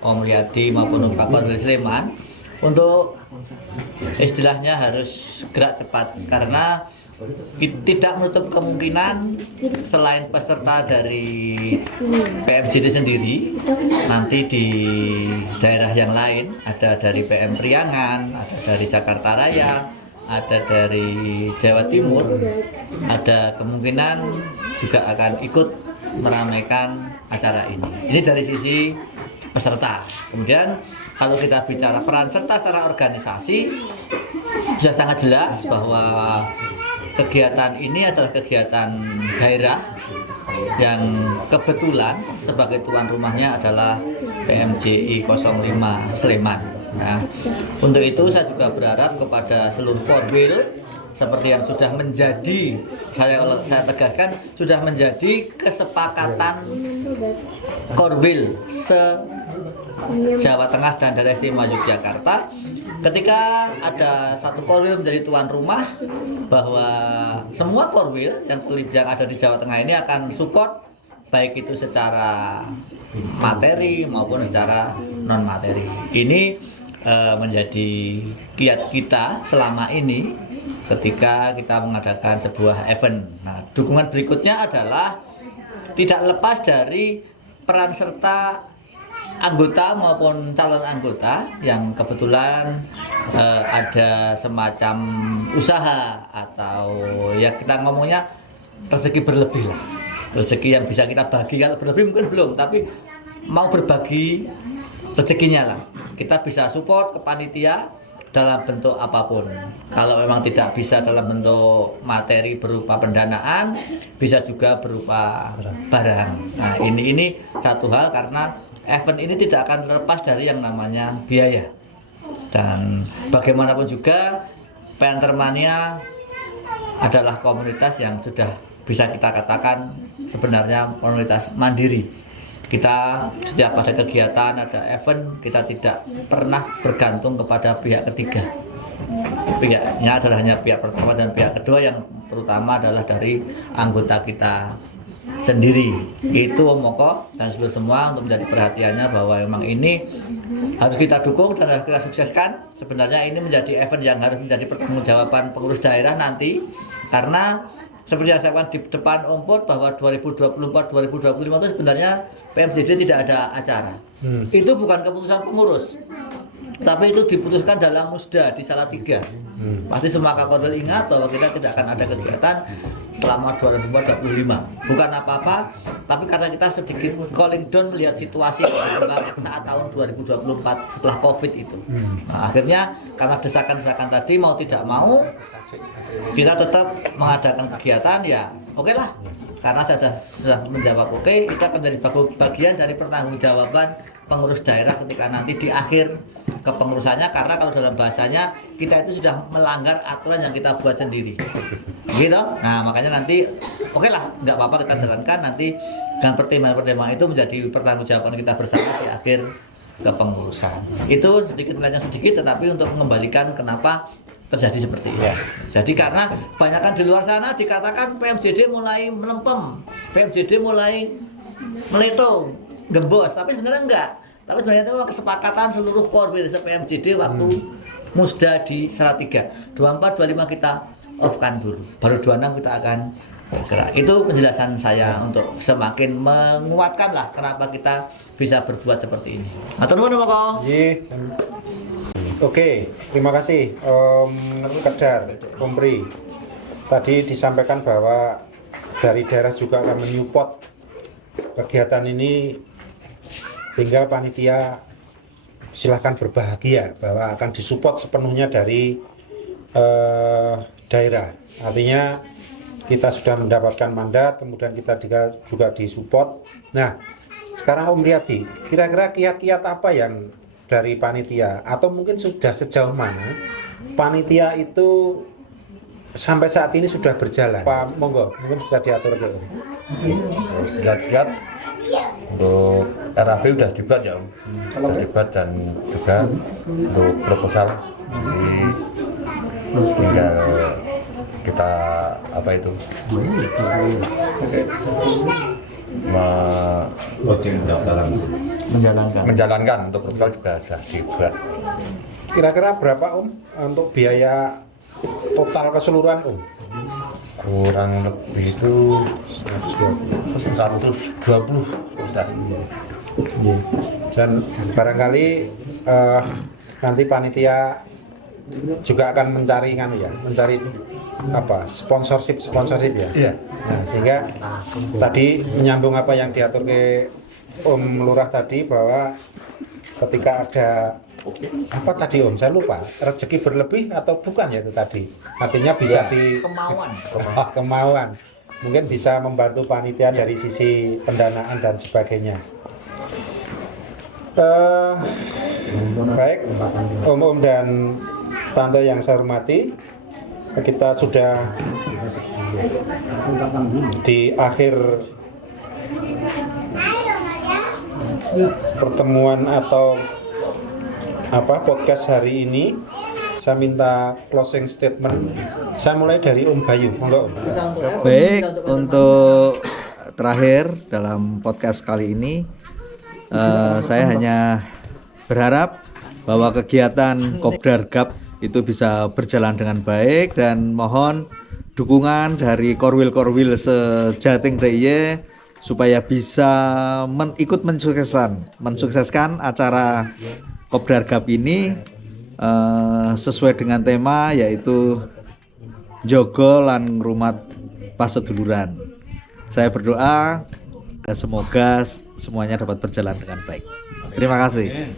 Om Riyadi maupun Pak Korwil Sleman untuk istilahnya harus gerak cepat, karena tidak menutup kemungkinan selain peserta dari PMJD sendiri, nanti di daerah yang lain ada dari PM Priangan, ada dari Jakarta Raya, ada dari Jawa Timur, ada kemungkinan juga akan ikut meramaikan acara ini. Ini dari sisi peserta. Kemudian kalau kita bicara peran serta secara organisasi, sudah sangat jelas bahwa kegiatan ini adalah kegiatan daerah yang kebetulan sebagai tuan rumahnya adalah PMJI 05 Sleman. Nah, untuk itu saya juga berharap kepada seluruh Korwil, seperti yang sudah menjadi, saya tegaskan, sudah menjadi kesepakatan Korwil se-Jawa Tengah dan daerah istimewa Yogyakarta, ketika ada satu Korwil menjadi tuan rumah, bahwa semua Korwil yang ada di Jawa Tengah ini akan support, baik itu secara materi maupun secara non materi. Ini menjadi kiat kita selama ini ketika kita mengadakan sebuah event. Nah, dukungan berikutnya adalah tidak lepas dari peran serta anggota maupun calon anggota yang kebetulan ada semacam usaha atau ya kita ngomongnya rezeki berlebih lah, rezeki yang bisa kita bagi. Kalau berlebih mungkin belum, tapi mau berbagi rezekinya lah. Kita bisa support ke panitia dalam bentuk apapun. Kalau memang tidak bisa dalam bentuk materi berupa pendanaan, bisa juga berupa barang. Nah, ini satu hal, karena event ini tidak akan terlepas dari yang namanya biaya. Dan bagaimanapun juga Pentermania adalah komunitas yang sudah bisa kita katakan sebenarnya komunitas mandiri. Kita setiap ada kegiatan, ada event, kita tidak pernah bergantung kepada pihak ketiga. Pihaknya adalah hanya pihak pertama dan pihak kedua, yang terutama adalah dari anggota kita sendiri. Itu Om Moko dan seluruh semua untuk menjadi perhatiannya bahwa memang ini harus kita dukung dan harus kita sukseskan. Sebenarnya ini menjadi event yang harus menjadi pertanggungjawaban pengurus daerah nanti, karena seperti yang saya katakan di depan Om Put bahwa 2024-2025 itu sebenarnya PMJD tidak ada acara. Itu bukan keputusan pengurus, tapi itu diputuskan dalam musda di Salatiga. Pasti semua Korwil ingat bahwa kita tidak akan ada kegiatan selama 2025. Bukan apa-apa, tapi karena kita sedikit cooling down melihat situasi saat tahun 2024 setelah COVID itu. Nah, akhirnya karena desakan-desakan tadi mau tidak mau kita tetap mengadakan kegiatan, ya oke lah. Karena saya sudah menjawab oke, itu akan menjadi bagian dari pertanggungjawaban pengurus daerah ketika nanti di akhir kepengurusannya, karena kalau dalam bahasanya kita itu sudah melanggar aturan yang kita buat sendiri, gitu. Nah, makanya nanti oke lah, nggak apa-apa kita jalankan nanti dengan pertimbangan-pertimbangan itu menjadi pertanggungjawaban kita bersama di akhir kepengurusan. Itu sedikit melenceng sedikit, tetapi untuk mengembalikan kenapa terjadi seperti ini. Jadi karena kebanyakan di luar sana dikatakan PMJD mulai melempem, PMJD mulai meletung, gembos, tapi sebenarnya enggak. Tapi sebenarnya itu kesepakatan seluruh Korwil PMJD waktu musda di Salatiga. 24-25 kita off-kan dulu, baru 26 kita akan bergerak. Itu penjelasan saya untuk semakin menguatkan lah kenapa kita bisa berbuat seperti ini. Atur nuwun, Pak. Oke, terima kasih Om Kedar, Om Pri. Tadi disampaikan bahwa dari daerah juga akan menyupport kegiatan ini, sehingga panitia silahkan berbahagia bahwa akan disupport sepenuhnya dari daerah. Artinya kita sudah mendapatkan mandat, kemudian kita juga disupport. Nah, sekarang Om Riyadi, kira-kira kiat-kiat apa yang dari panitia, atau mungkin sudah sejauh mana panitia itu sampai saat ini sudah berjalan? Pak, monggo, mungkin sudah diatur ke Om. Kiat-kiat untuk RAB udah dibuat ya Om. Udah dibuat dan juga untuk proposal. Jadi tinggal kita apa itu menjalankan untuk proposal juga sudah dibuat. Kira-kira berapa Om untuk biaya total keseluruhan Om? Kurang lebih itu 120 sudah. Dan barangkali nanti panitia juga akan mencari sponsorship ya. Iya. Nah, sehingga tadi menyambung apa yang diatur ke Om Lurah tadi, bahwa ketika ada apa tadi Om, saya lupa, rezeki berlebih atau bukan ya itu tadi, artinya bisa kemauan mungkin bisa membantu panitia dari sisi pendanaan dan sebagainya. Baik Om dan Tante yang saya hormati, kita sudah di akhir pertemuan atau podcast hari ini. Saya minta closing statement. Saya mulai dari Om Bayu, monggo Om. Baik, untuk terakhir dalam podcast kali ini, saya hanya berharap bahwa kegiatan Kopdar Gap itu bisa berjalan dengan baik, dan mohon dukungan dari korwil-korwil sejating DIY supaya bisa ikut mensukseskan acara Kopdar Gap ini sesuai dengan tema, yaitu Jogo lan Ngrumat Paseduluran. Saya berdoa semoga semuanya dapat berjalan dengan baik. Terima kasih.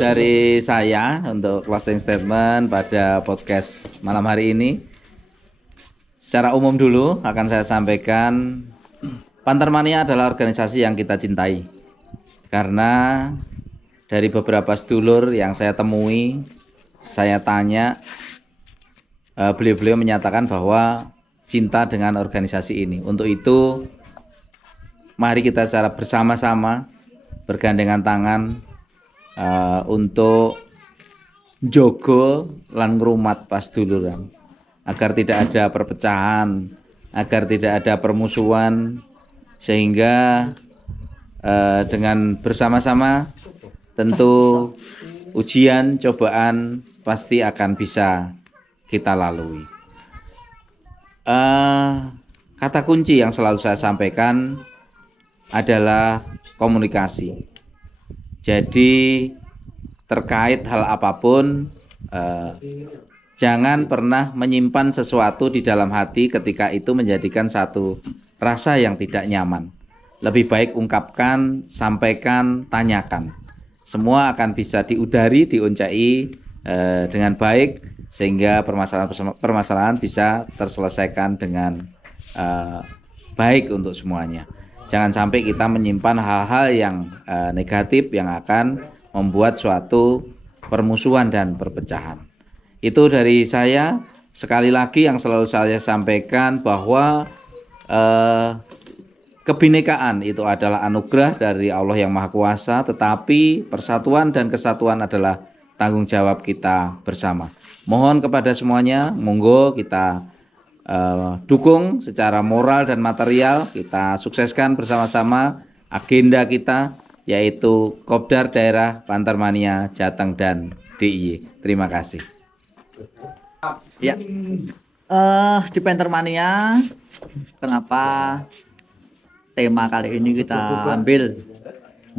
Dari saya untuk closing statement pada podcast malam hari ini, secara umum dulu akan saya sampaikan, Pantermania adalah organisasi yang kita cintai, karena dari beberapa sedulur yang saya temui, saya tanya, beliau-beliau menyatakan bahwa cinta dengan organisasi ini. Untuk itu, mari kita secara bersama-sama bergandengan tangan untuk jogo lan ngrumat paseduluran, agar tidak ada perpecahan, agar tidak ada permusuhan, sehingga dengan bersama-sama tentu ujian, cobaan pasti akan bisa kita lalui. Kata kunci yang selalu saya sampaikan adalah komunikasi. Jadi terkait hal apapun, jangan pernah menyimpan sesuatu di dalam hati ketika itu menjadikan satu rasa yang tidak nyaman. Lebih baik ungkapkan, sampaikan, tanyakan. Semua akan bisa diudari, diuncai dengan baik, sehingga permasalahan bisa terselesaikan dengan baik untuk semuanya. Jangan sampai kita menyimpan hal-hal yang negatif yang akan membuat suatu permusuhan dan perpecahan. Itu dari saya. Sekali lagi yang selalu saya sampaikan bahwa kebinekaan itu adalah anugerah dari Allah yang Maha Kuasa, tetapi persatuan dan kesatuan adalah tanggung jawab kita bersama. Mohon kepada semuanya, monggo kita dukung secara moral dan material, kita sukseskan bersama-sama agenda kita, yaitu Kopdar Daerah Pantermania Jateng dan DIY. Terima kasih. Ya, di Pantermania, kenapa tema kali ini kita ambil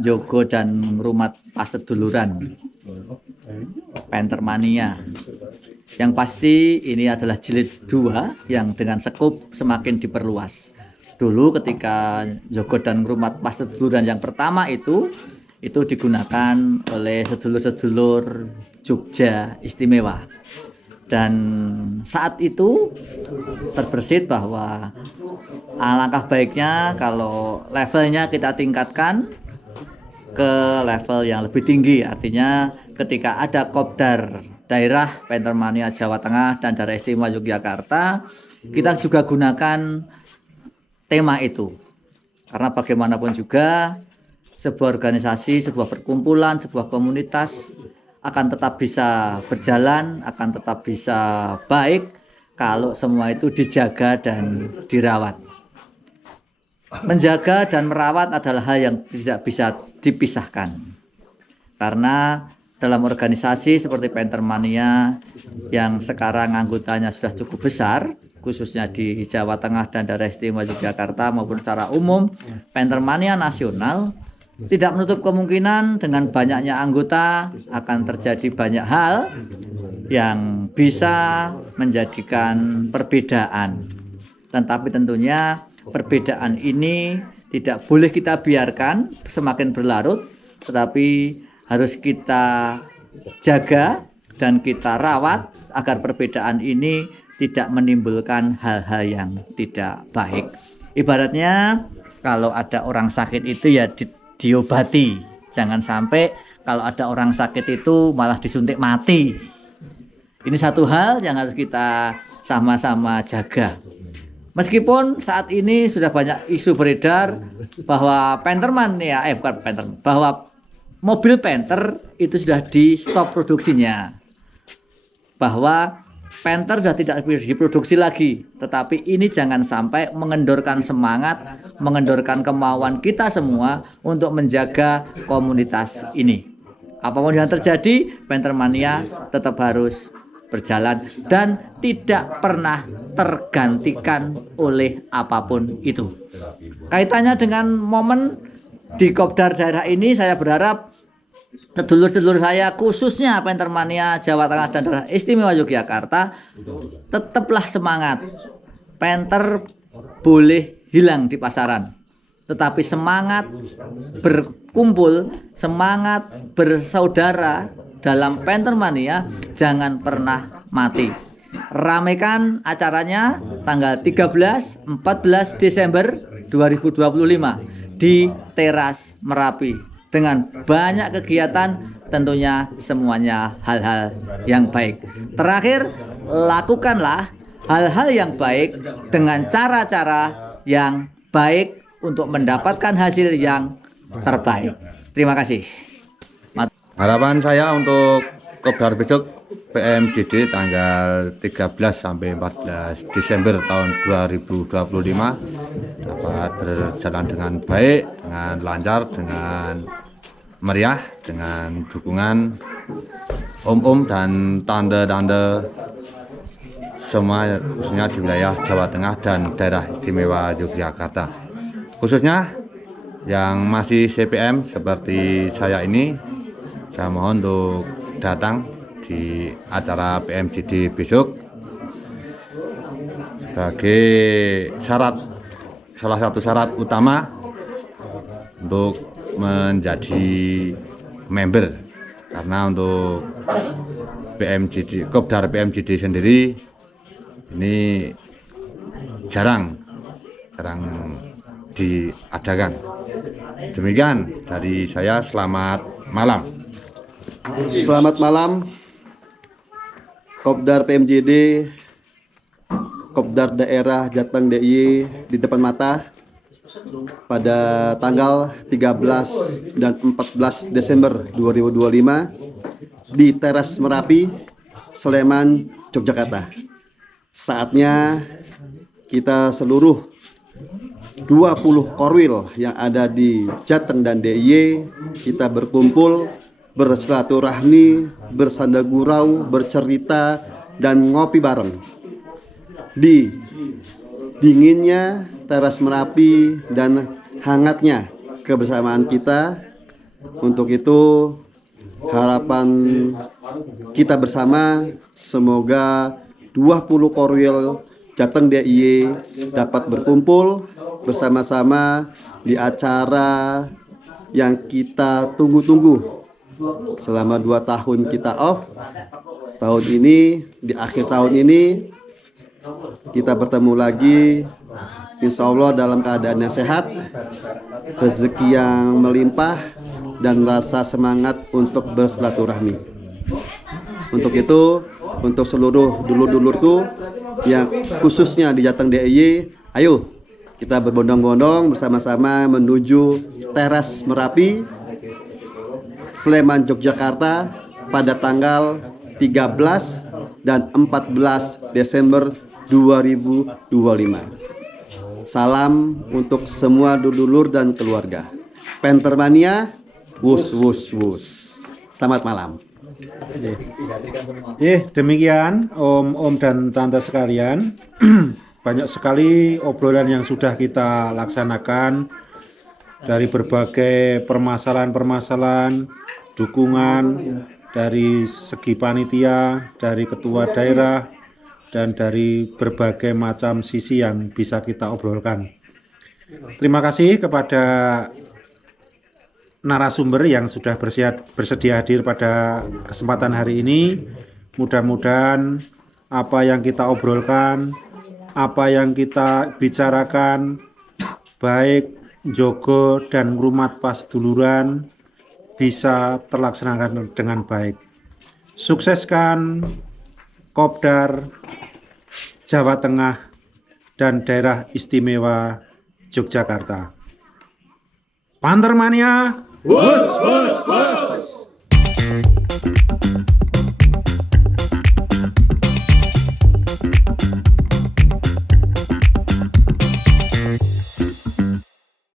Jogo dan Rumat Paseduluran Pentermania. Yang pasti ini adalah jilid 2 yang dengan sekup semakin diperluas. Dulu ketika Jogo dan Rumat Paseduluran yang pertama itu digunakan oleh sedulur-sedulur Jogja Istimewa. Dan saat itu terbersit bahwa alangkah baiknya kalau levelnya kita tingkatkan ke level yang lebih tinggi. Artinya ketika ada kopdar daerah Pentermania Jawa Tengah dan daerah istimewa Yogyakarta, kita juga gunakan tema itu. Karena bagaimanapun juga sebuah organisasi, sebuah perkumpulan, sebuah komunitas akan tetap bisa berjalan, akan tetap bisa baik kalau semua itu dijaga dan dirawat. Menjaga dan merawat adalah hal yang tidak bisa dipisahkan. Karena dalam organisasi seperti Pentermania yang sekarang anggotanya sudah cukup besar, khususnya di Jawa Tengah dan daerah istimewa Yogyakarta maupun secara umum, Pentermania nasional, tidak menutup kemungkinan dengan banyaknya anggota akan terjadi banyak hal yang bisa menjadikan perbedaan. Tetapi tentunya perbedaan ini tidak boleh kita biarkan semakin berlarut, tetapi harus kita jaga dan kita rawat agar perbedaan ini tidak menimbulkan hal-hal yang tidak baik. Ibaratnya kalau ada orang sakit itu ya diobati, jangan sampai kalau ada orang sakit itu malah disuntik mati. Ini satu hal yang harus kita sama-sama jaga. Meskipun saat ini sudah banyak isu beredar bahwa bahwa mobil Panther itu sudah di stop produksinya, bahwa Panther sudah tidak diproduksi lagi. Tetapi ini jangan sampai mengendorkan semangat, mengendorkan kemauan kita semua untuk menjaga komunitas ini. Apapun yang terjadi, Pentermania tetap harus berjalan dan tidak pernah tergantikan oleh apapun itu. Kaitannya dengan momen di Kopdar daerah ini, saya berharap sedulur-sedulur saya khususnya Pentermania Jawa Tengah dan daerah istimewa Yogyakarta tetaplah semangat. Penter boleh hilang di pasaran, tetapi semangat berkumpul, semangat bersaudara dalam Pentermania jangan pernah mati. Ramekan acaranya tanggal 13-14 Desember 2025 di Teras Merapi dengan banyak kegiatan, tentunya semuanya hal-hal yang baik. Terakhir, lakukanlah hal-hal yang baik dengan cara-cara yang baik untuk mendapatkan hasil yang terbaik. Terima kasih. Harapan saya untuk Kopdar besok PMJD tanggal 13 sampai 14 Desember tahun 2025 dapat berjalan dengan baik, dengan lancar, dengan meriah, dengan dukungan om-om dan tante-tante semua, khususnya di wilayah Jawa Tengah dan daerah istimewa Yogyakarta. Khususnya yang masih CPM seperti saya ini, saya mohon untuk datang di acara PMJD besok sebagai salah satu syarat utama untuk menjadi member, karena untuk PMJD, Kopdar PMJD sendiri ini jarang diadakan. Demikian dari saya, selamat malam. Selamat malam, Kopdar PMJD, Kopdar daerah Jateng DIY di depan mata pada tanggal 13 dan 14 Desember 2025 di Teras Merapi, Sleman, Yogyakarta. Saatnya kita seluruh 20 korwil yang ada di Jateng dan DIY kita berkumpul, bersilaturahmi, bersanda gurau, bercerita, dan ngopi bareng di dinginnya Teras Merapi dan hangatnya kebersamaan kita Untuk itu harapan kita bersama semoga 20 Korwil Jateng DIY dapat berkumpul bersama-sama di acara yang kita tunggu-tunggu selama 2 tahun kita off. Tahun ini, di akhir tahun ini kita bertemu lagi, insya Allah dalam keadaan yang sehat, rezeki yang melimpah, dan rasa semangat untuk bersilaturahmi. Untuk itu, untuk seluruh dulur-dulurku yang khususnya di Jateng DIY, ayo kita berbondong-bondong bersama-sama menuju teras Merapi, Sleman, Yogyakarta pada tanggal 13 dan 14 Desember 2025. Salam untuk semua dulur dan keluarga. Pentermania, wus wus wus. Selamat malam. Demikian om dan tante sekalian. Banyak sekali obrolan yang sudah kita laksanakan dari berbagai permasalahan-permasalahan, dukungan dari segi panitia, dari ketua daerah, dan dari berbagai macam sisi yang bisa kita obrolkan. Terima kasih kepada narasumber yang sudah bersedia hadir pada kesempatan hari ini. Mudah-mudahan apa yang kita obrolkan, apa yang kita bicarakan, baik Jogo dan Ngrumat Pas Duluran, bisa terlaksanakan dengan baik. Sukseskan Kopdar Jawa Tengah dan Daerah Istimewa Yogyakarta. Pantermania, wus wus wus.